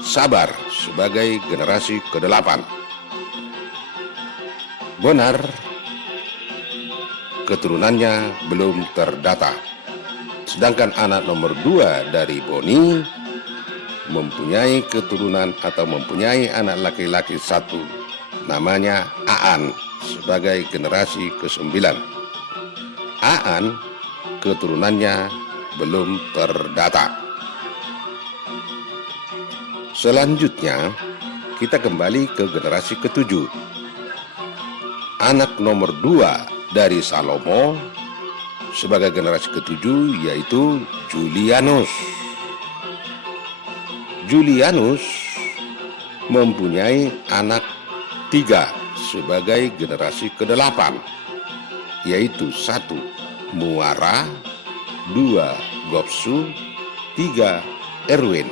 Sabar sebagai generasi ke-8. Bonar keturunannya belum terdata. Sedangkan anak nomor 2 dari Boni mempunyai keturunan atau mempunyai anak laki-laki 1, namanya Aan sebagai generasi ke-9. Aan keturunannya belum terdata. Selanjutnya kita kembali ke generasi ketujuh. Anak nomor 2 dari Salomo sebagai generasi ketujuh yaitu Julianus. Julianus mempunyai anak 3 sebagai generasi ke-8, yaitu 1 Muara, 2 Gopsu, 3 Erwin.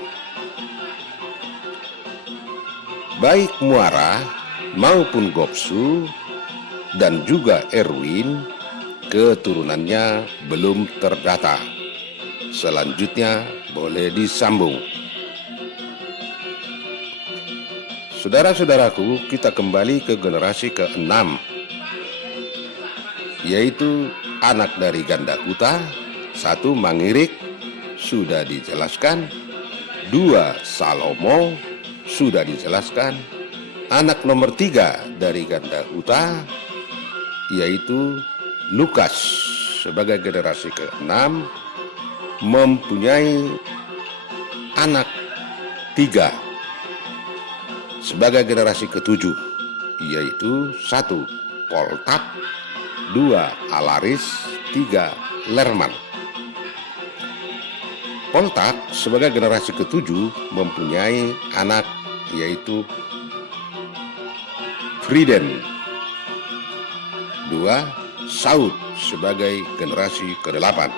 Baik Muara maupun Gopsu dan juga Erwin keturunannya belum terdata. Selanjutnya boleh disambung. Saudara-saudaraku, kita kembali ke generasi ke-6, yaitu anak dari ganda Huta. 1 Mangirik sudah dijelaskan, 2 Salomo sudah dijelaskan. Anak nomor 3 dari ganda Huta yaitu Lukas sebagai generasi ke-6 mempunyai anak 3 sebagai generasi ke-7, yaitu 1 Poltak, 2 Alaris, 3 Lerman. Poltak sebagai generasi ke-7 mempunyai anak yaitu Friden, 2 Saud sebagai generasi ke-8.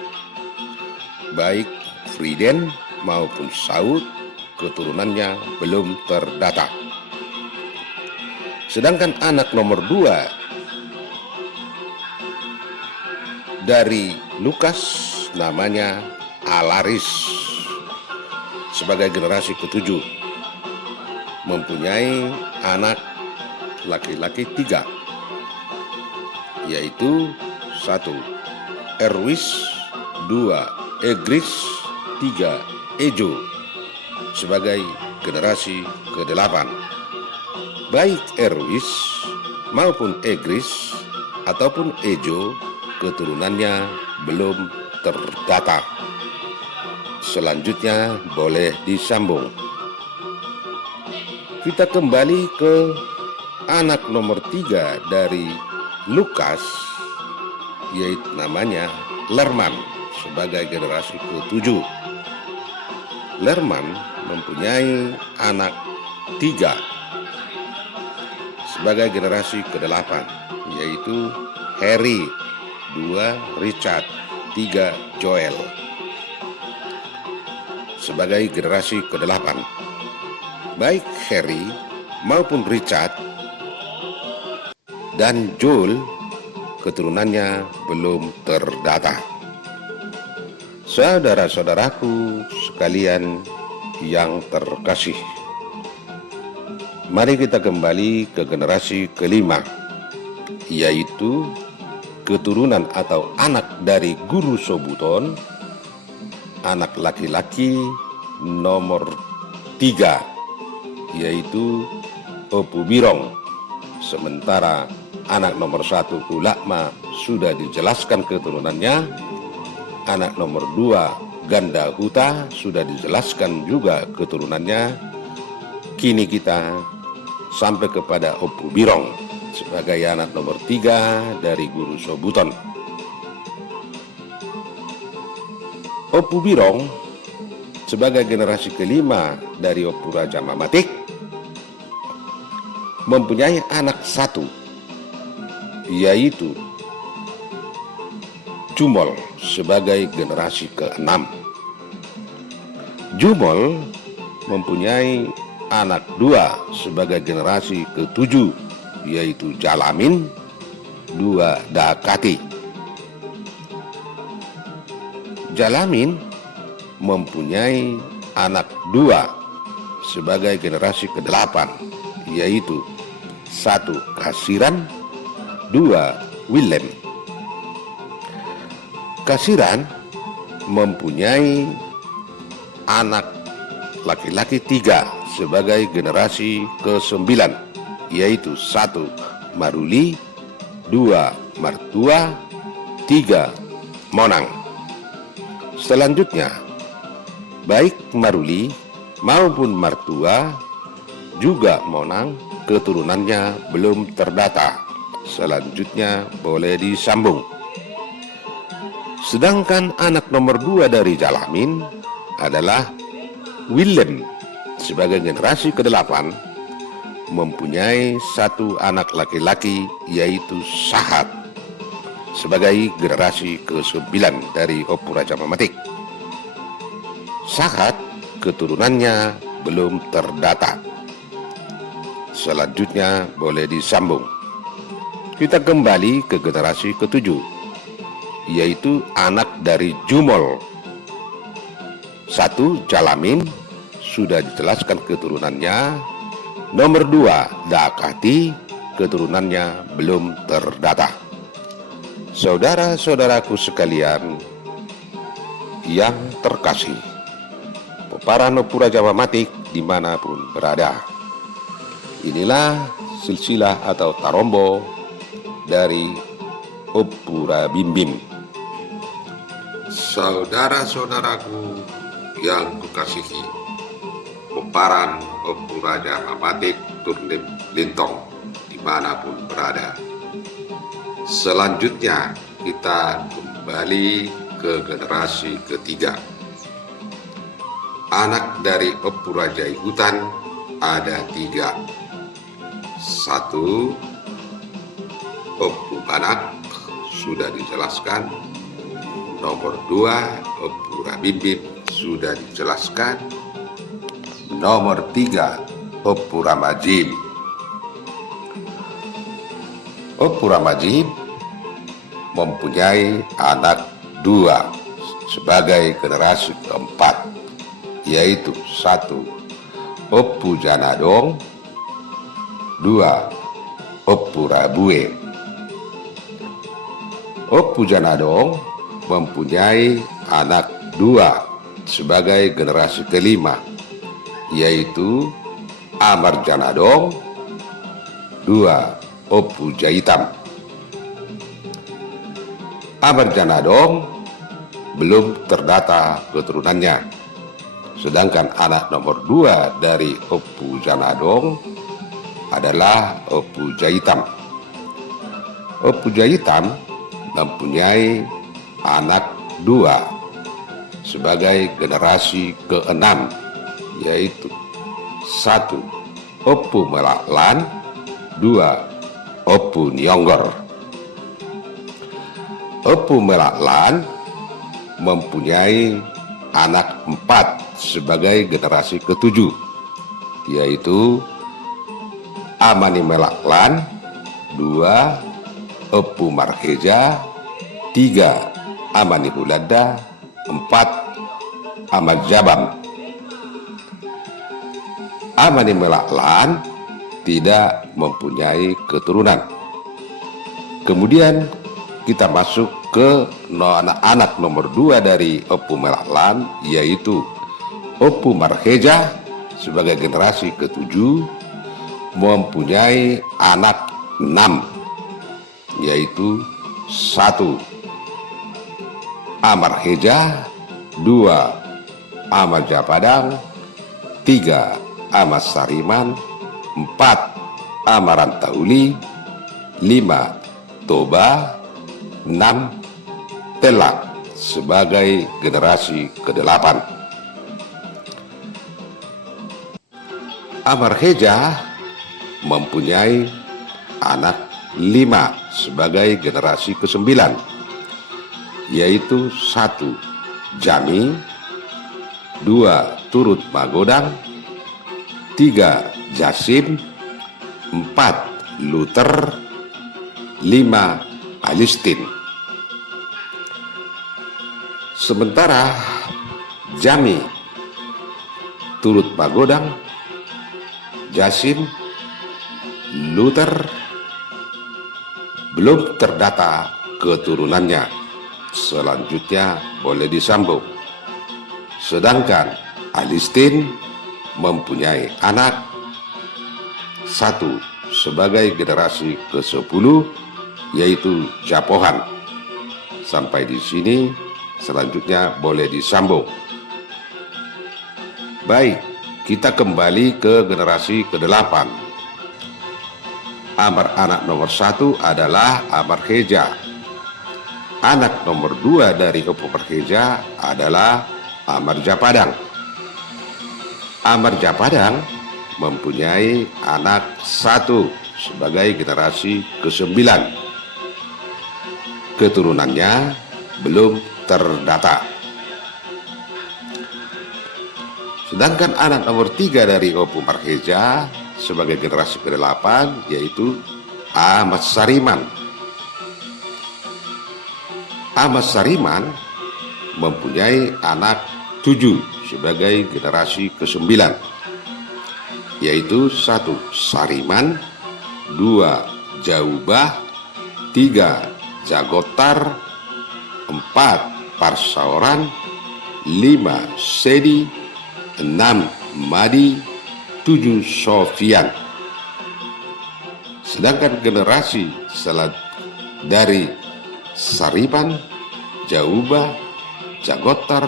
Baik Friden maupun Saud keturunannya belum terdata. Sedangkan anak nomor 2 dari Lukas namanya Alaris sebagai generasi ke-7 mempunyai anak laki-laki 3, yaitu 1 Erwis, 2 Egris, 3 Ejo sebagai generasi ke-8. Baik Erwis maupun Egris ataupun Ejo keturunannya belum terdata. Selanjutnya boleh disambung. Kita kembali ke anak nomor 3 dari Lukas, yaitu namanya Lerman sebagai generasi ke-7. Lerman mempunyai anak 3 sebagai generasi ke-8, yaitu Harry, 2 Richard, 3 Joel sebagai generasi ke-8. Baik Harry maupun Richard dan Joel keturunannya belum terdata. Saudara-saudaraku sekalian yang terkasih, mari kita kembali ke generasi ke-5, yaitu keturunan atau anak dari Guru Sobuton, anak laki-laki nomor 3, yaitu Opu Birong. Sementara anak nomor 1 Ulakma sudah dijelaskan keturunannya. Anak nomor 2 Ganda Huta sudah dijelaskan juga keturunannya. Kini kita sampai kepada Opu Birong sebagai anak nomor 3 dari Guru Sobuton. Opu Birong sebagai generasi ke-5 dari Opu Raja Mamatik mempunyai anak 1, yaitu Jumol sebagai generasi ke-6. Jumol mempunyai anak 2 sebagai generasi ke-7, yaitu Jalamin, 2 Dakati. Jalamin mempunyai anak 2 sebagai generasi ke-8, yaitu 1 Kasiran, 2 Willem. Kasiran mempunyai anak laki-laki 3 sebagai generasi ke-9, yaitu 1 Maruli, 2 Martua, 3. Monang. Selanjutnya, baik Maruli maupun Martua juga Monang keturunannya belum terdata. Selanjutnya boleh disambung. Sedangkan anak nomor 2 dari Jalamin adalah Willem sebagai generasi ke-8 mempunyai satu anak laki-laki yaitu Sahat sebagai generasi ke-9 dari Opu Raja Mamatik. Sahat keturunannya belum terdata. Selanjutnya boleh disambung. Kita kembali ke generasi ke-7, yaitu anak dari Jumol. 1. Jalamin, sudah dijelaskan keturunannya. Nomor 2, Dakati, keturunannya belum terdata. Saudara-saudaraku sekalian yang terkasih, peparan Opu Raja Mamatik dimanapun berada, inilah silsilah atau tarombo dari Opu Rabimbim. Saudara-saudaraku yang kukasihi, peparan Opu Raja Mamatik Turlip Lintong dimanapun berada. Selanjutnya kita kembali ke generasi ketiga. Anak dari Opu Raja Hutan ada 3. 1. Opu Banak, sudah dijelaskan. Nomor 2, Opu Rabimbim, sudah dijelaskan. Nomor 3, Opu Ramajim. Opu Ramajim mempunyai anak 2 sebagai generasi keempat, yaitu 1. Opu Janadong, 2. Opu Rabue. Opu Janadong mempunyai anak 2 sebagai generasi kelima, yaitu Amar Janadong, 2. Opu Jaitam. Amar Janadong belum terdata keturunannya. Sedangkan anak nomor 2 dari Opu Janadong adalah Opu Jaitam. Opu Jaitam mempunyai anak 2 sebagai generasi ke-6, yaitu 1. Opu Melaklan, 2. Opu Nyonggor. Opu Melaklan mempunyai anak 4 sebagai generasi ke-7, yaitu Amani Melaklan, 2. Opu Marheja, 3. Amani Hulada, 4. Ahmad Jabam. Amani Melaklan tidak mempunyai keturunan. Kemudian kita masuk ke anak nomor 2 dari Opu Melaklan, yaitu Opu Marheja sebagai generasi ke-7 mempunyai anak 6, yaitu 1. Amarheja, 2. Ahmad Japadang, 3. Ahmad Sariman, 4. Amarantauli, 5. Toba, 6. Telak sebagai generasi ke-8. Amarheja mempunyai anak 5 sebagai generasi ke-9, yaitu 1. Jami, 2. Turut Magodang, 3. Jasim, 4. Luther, 5. Alistin. Sementara Jami, Turut Magodang, Jasim, Luther belum terdata keturunannya. Selanjutnya boleh disambung. Sedangkan Alistin mempunyai anak 1 sebagai generasi ke-10, yaitu Japohan. Sampai di sini, selanjutnya boleh disambung. Baik, kita kembali ke generasi ke-8. Amar anak nomor 1 adalah Amar Heja. Anak nomor 2 dari Amar Heja adalah Amar Japadang. Amar Japadang mempunyai anak 1 sebagai generasi ke-9. Keturunannya belum terdata. Sedangkan anak nomor 3 dari Amar Heja sebagai generasi ke-8 yaitu Ahmad Sariman. Ahmad Sariman mempunyai anak 7 sebagai generasi ke-9, yaitu 1 Sariman, 2 Jaubah, 3 Jagotar, 4 Parsaoran, 5 Sedi, 6 Madi, 7 Sofian. Sedangkan generasi dari Sariman, Jaubah, Jagotar,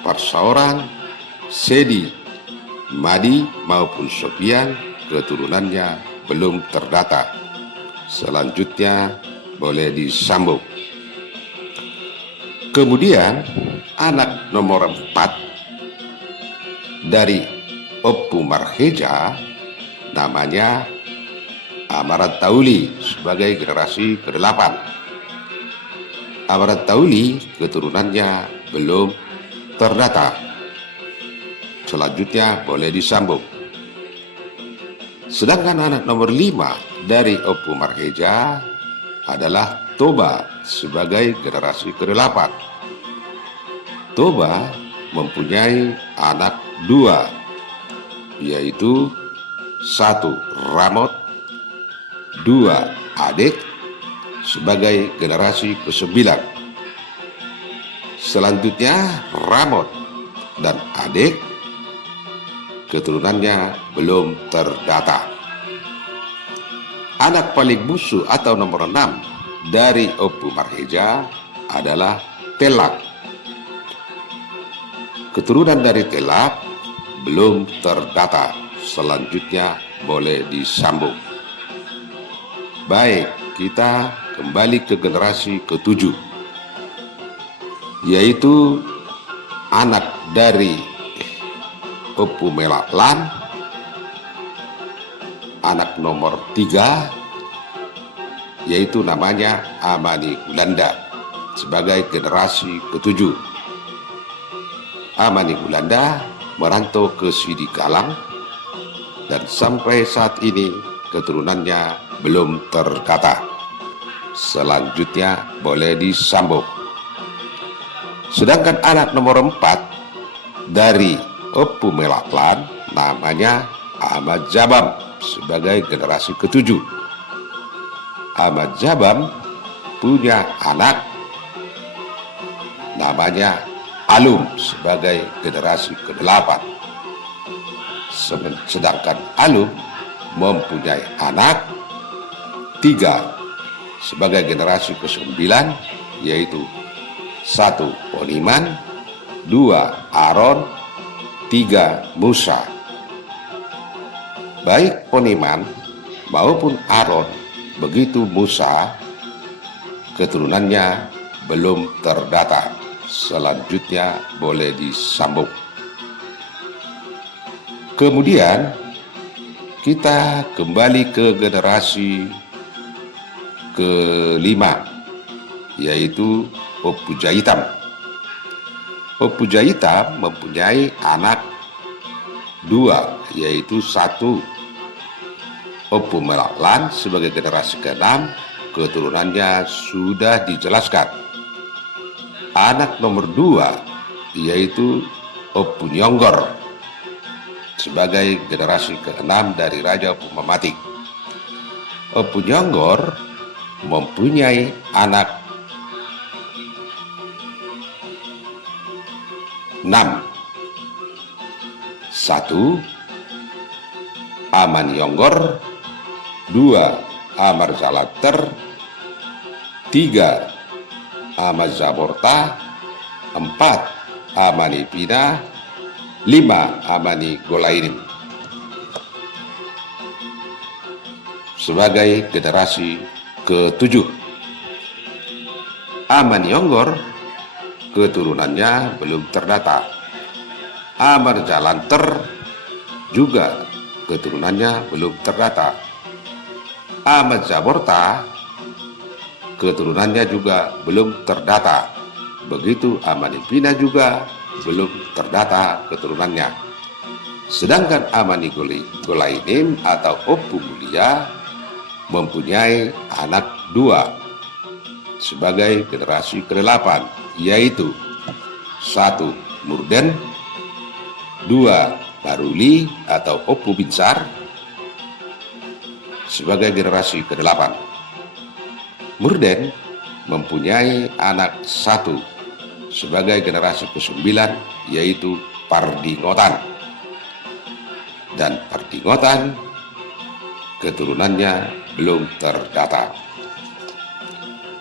Parsaoran, Sedi, Madi maupun Sofian keturunannya belum terdata. Selanjutnya boleh disambung. Kemudian anak nomor 4 dari Amar Heja namanya Amar Tauli sebagai generasi ke-8. Amar Tauli keturunannya belum terdata. Selanjutnya boleh disambung. Sedangkan anak nomor 5 dari Amar Heja adalah Toba sebagai generasi ke-8. Toba mempunyai anak 2, yaitu 1 Ramot, 2 Adik sebagai generasi ke-9. Selanjutnya Ramot dan Adik keturunannya belum terdata. Anak paling bungsu atau nomor 6 dari Amar Heja adalah Telak. Keturunan dari Telak belum terdata. Selanjutnya boleh disambung. Baik, kita kembali ke generasi ke-7, yaitu anak dari Empu Melaklan, anak nomor 3, yaitu namanya Amani Ulanda sebagai generasi ke-7. Amani Ulanda merantau ke Sidi Galang dan sampai saat ini keturunannya belum terdata. Selanjutnya boleh disambung. Sedangkan anak nomor 4 dari Empu Melaklan namanya Ahmad Jabam sebagai generasi ke-7. Ahmad Jabam punya anak namanya Alum sebagai generasi ke-8. Sedangkan Alum mempunyai anak 3 sebagai generasi ke-9, yaitu 1 Poniman, 2 Aron, 3 Musa. Baik Poniman maupun Aron begitu Musa keturunannya belum terdata. Selanjutnya boleh disambung. Kemudian kita kembali ke generasi ke-5, yaitu Empu Jahitam. Empu Jahitam mempunyai anak 2, yaitu 1 Empu Melaklan sebagai generasi ke-6. Keturunannya sudah dijelaskan. Anak nomor 2 yaitu Empu Nyonggor sebagai generasi ke-6 dari Raja Empu Mamatik. Empu Nyonggor mempunyai anak 6. 1 Aman Nyonggor, 2 Amar Zalater, 3 Amazaborta, 4 Amanipina, 5 Amanigolainim. Sebagai generasi ke-7, Amaniongor keturunannya belum terdata. Amarjalanter juga keturunannya belum terdata. Amazaborta keturunannya juga belum terdata. Begitu Amanipina juga belum terdata keturunannya. Sedangkan Amanigolainim atau Opu Mulia mempunyai anak 2 sebagai generasi ke-8, yaitu 1 Murden, 2 Baruli atau Opu Binsar sebagai generasi ke-8. Murden mempunyai anak 1 sebagai generasi ke-9, yaitu Pardingotan. Dan Pardingotan keturunannya belum terdata.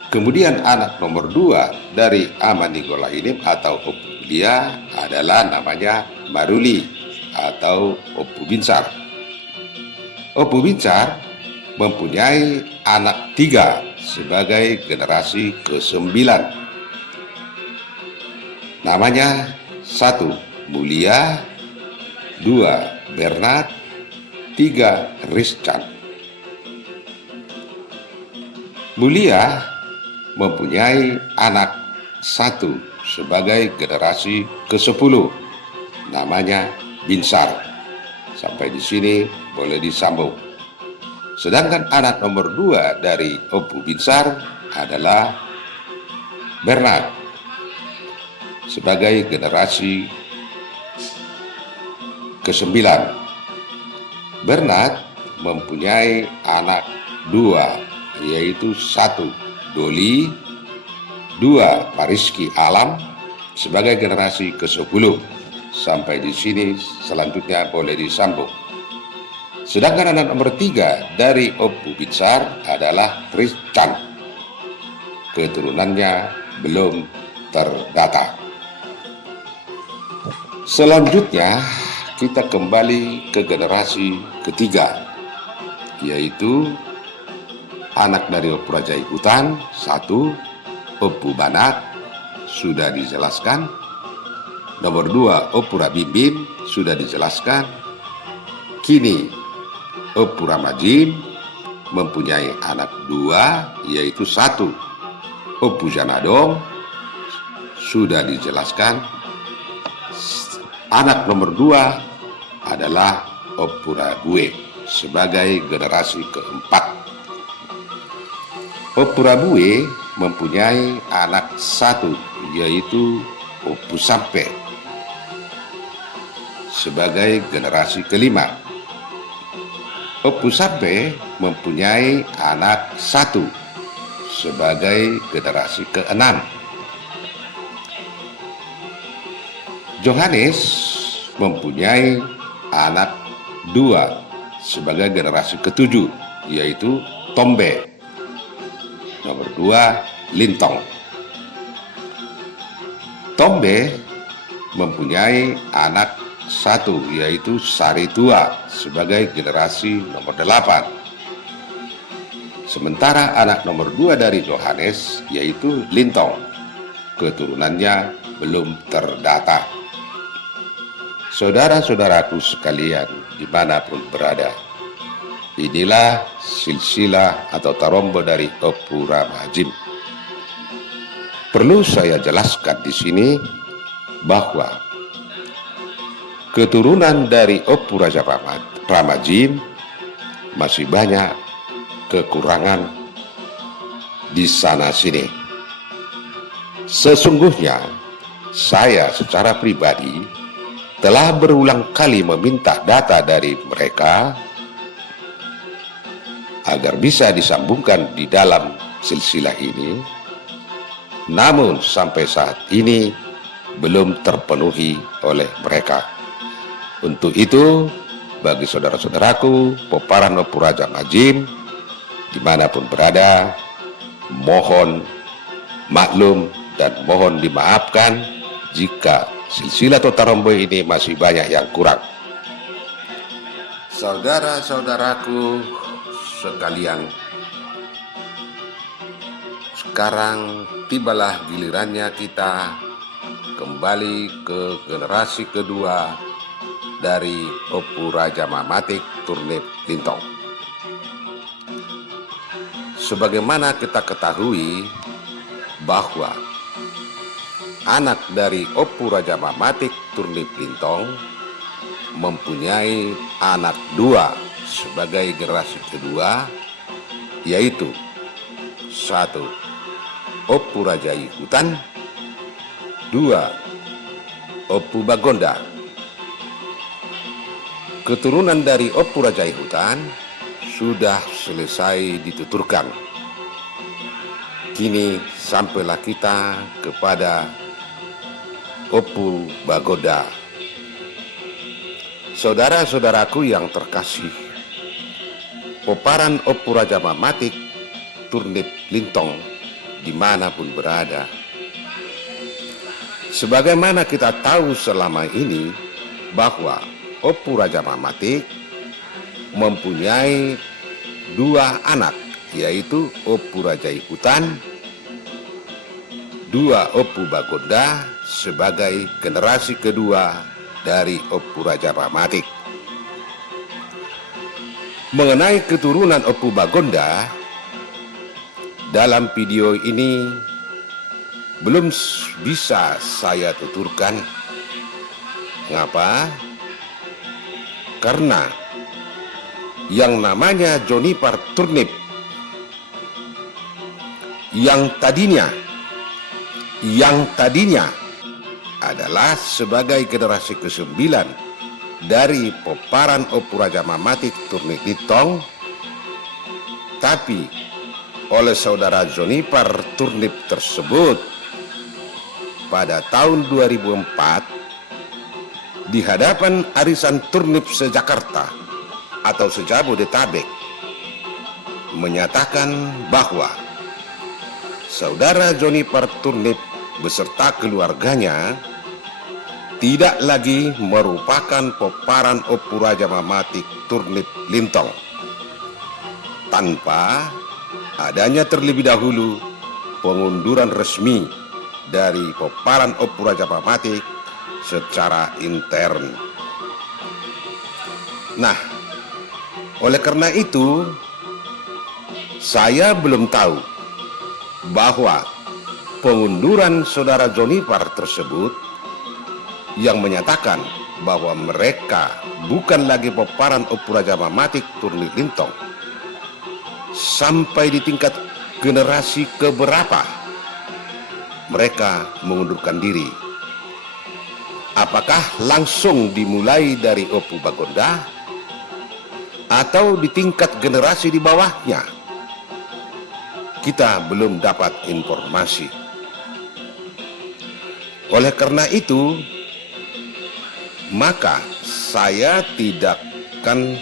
Kemudian anak nomor 2 dari Amanigolainim atau Opu Mulia adalah namanya Maruli atau Opu Binsar. Opu Binsar mempunyai anak 3 sebagai generasi ke-9. Namanya 1 Mulia, 2 Bernat, 3 Riscan. Mulia mempunyai anak 1 sebagai generasi ke-10. Namanya Binsar. Sampai di sini boleh disambung. Sedangkan anak nomor 2 dari Opu Binsar adalah Bernat sebagai generasi ke-9. Bernat mempunyai anak 2, yaitu 1 Doli, 2 Mariski Alam sebagai generasi ke-10. Sampai di sini selanjutnya boleh disambung. Sedangkan anak nomor 3 dari Opu Binsar adalah Riscan. Keturunannya belum terdata. Selanjutnya kita kembali ke generasi ketiga, yaitu anak dari Opu Raja Ikutan. 1 Opu Banat, sudah dijelaskan. Nomor 2 Opu Rabimbim, sudah dijelaskan. Kini Opu Ramajim mempunyai anak 2, yaitu 1 Opu Janadong, sudah dijelaskan. Anak nomor 2 adalah Opu Rabue sebagai generasi ke-4. Opu Rabue mempunyai anak 1, yaitu Opu Sampe sebagai generasi ke-5. Opu Sampe mempunyai anak 1 sebagai generasi ke-6. Johannes mempunyai anak 2 sebagai generasi ke-7, yaitu Tombe. Nomor 2 Lintong. Tombe mempunyai anak 1, yaitu Saritua sebagai generasi nomor 8. Sementara anak nomor 2 dari Johannes, yaitu Lintong, keturunannya belum terdata. Saudara-saudaraku sekalian dimanapun berada, inilah silsilah atau tarombo dari Opu Ramajim. Perlu saya jelaskan di sini bahwa keturunan dari Opu Raja Ramajim masih banyak kekurangan di sana sini. Sesungguhnya saya secara pribadi telah berulang kali meminta data dari mereka agar bisa disambungkan di dalam silsilah ini, namun sampai saat ini belum terpenuhi oleh mereka. Untuk itu, bagi saudara-saudaraku peparan Opu Raja Majim dimanapun berada, mohon Maklum dan mohon dimaafkan jika silsilah Totarombo ini masih banyak yang kurang. Saudara-saudaraku sekalian, sekarang tibalah gilirannya kita kembali ke generasi kedua dari Opu Raja Mamatik Turnip Lintong. Sebagaimana kita ketahui bahwa anak dari Opu Raja Mamatik Turnip Lintong mempunyai anak dua sebagai generasi kedua, yaitu satu Opu Raja Hutan, dua Opu Bagonda. Keturunan dari Opu Raja Hutan sudah selesai dituturkan. Kini sampailah kita kepada Opu Bagonda. Saudara-saudaraku yang terkasih, peparan Opu Raja Mamatik Turnip Lintong dimanapun berada, sebagaimana kita tahu selama ini bahwa Opu Raja Mamatik mempunyai dua anak, yaitu Opu Raja Hutan, dua Opu Bagonda sebagai generasi kedua dari Opu Raja Mamatik. Mengenai keturunan Opu Bagonda, dalam video ini belum bisa saya tuturkan. Mengapa? Karena yang namanya Jonipar Turnip yang tadinya adalah sebagai generasi ke-9 dari peparan Opu Raja Mamatik Turnip Lintong, tapi oleh saudara Jonipar Turnip tersebut pada tahun 2004 di hadapan Arisan Turnip se-Jakarta atau se-Jabodetabek menyatakan bahwa saudara Jonipar Turnip beserta keluarganya tidak lagi merupakan peparan Opu Raja Mamatik Turnip Lintong tanpa adanya terlebih dahulu pengunduran resmi dari peparan Opu Raja Mamatik secara intern. Nah, oleh karena itu saya belum tahu bahwa pengunduran saudara Jonipar tersebut yang menyatakan bahwa mereka bukan lagi peparan Opu Raja Mamatik Turnip Lintong sampai di tingkat generasi keberapa mereka mengundurkan diri. Apakah langsung dimulai dari Opu Bagonda atau di tingkat generasi di bawahnya? Kita belum dapat informasi. Oleh karena itu, maka saya tidak akan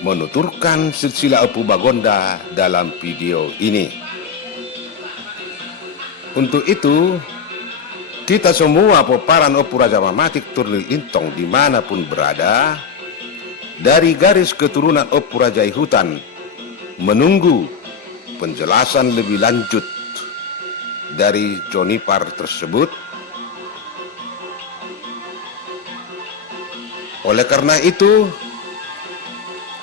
menuturkan silsilah Opu Bagonda dalam video ini. Untuk itu, kita semua peparan Opu Raja Mamatik Turnip Lintong dimanapun berada, dari garis keturunan Opu Raja Hutan, menunggu penjelasan lebih lanjut dari Jonipar tersebut. Oleh karena itu,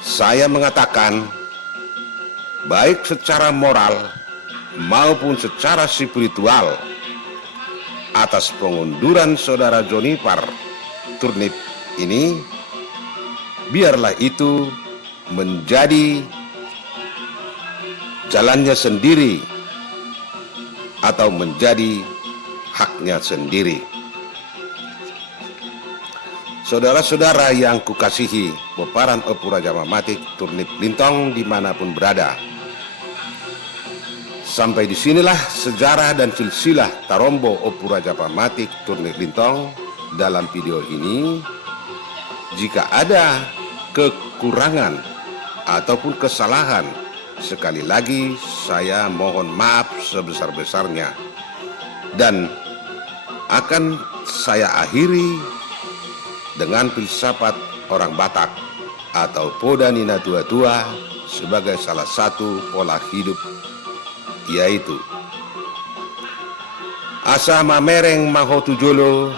saya mengatakan, baik secara moral maupun secara spiritual, atas pengunduran saudara Jonipar Turnip ini, biarlah itu menjadi jalannya sendiri atau menjadi haknya sendiri. Saudara-saudara yang kukasihi, peparan Opu Raja Mamatik Turnip Lintong dimanapun berada, sampai disinilah sejarah dan silsilah Tarombo Opu Raja Mamatik Turnip Lintong dalam video ini. Jika ada kekurangan ataupun kesalahan sekali lagi saya mohon maaf sebesar-besarnya. Dan akan saya akhiri dengan filsafat orang Batak atau Poda Nina Tua-Tua sebagai salah satu pola hidup, yaitu asa mamereng mahotujolo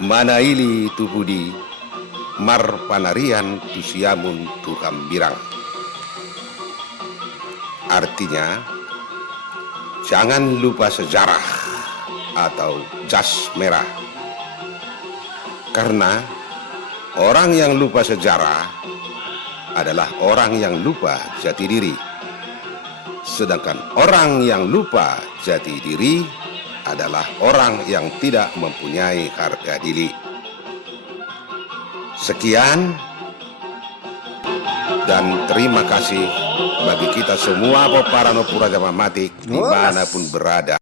manaili tupudi mar panarian tusiamun tuhambirang. Artinya, jangan lupa sejarah atau jas merah. Karena orang yang lupa sejarah adalah orang yang lupa jati diri. Sedangkan orang yang lupa jati diri adalah orang yang tidak mempunyai harga diri. Sekian dan terima kasih bagi kita semua para Nopura Jama Matik dimanapun berada.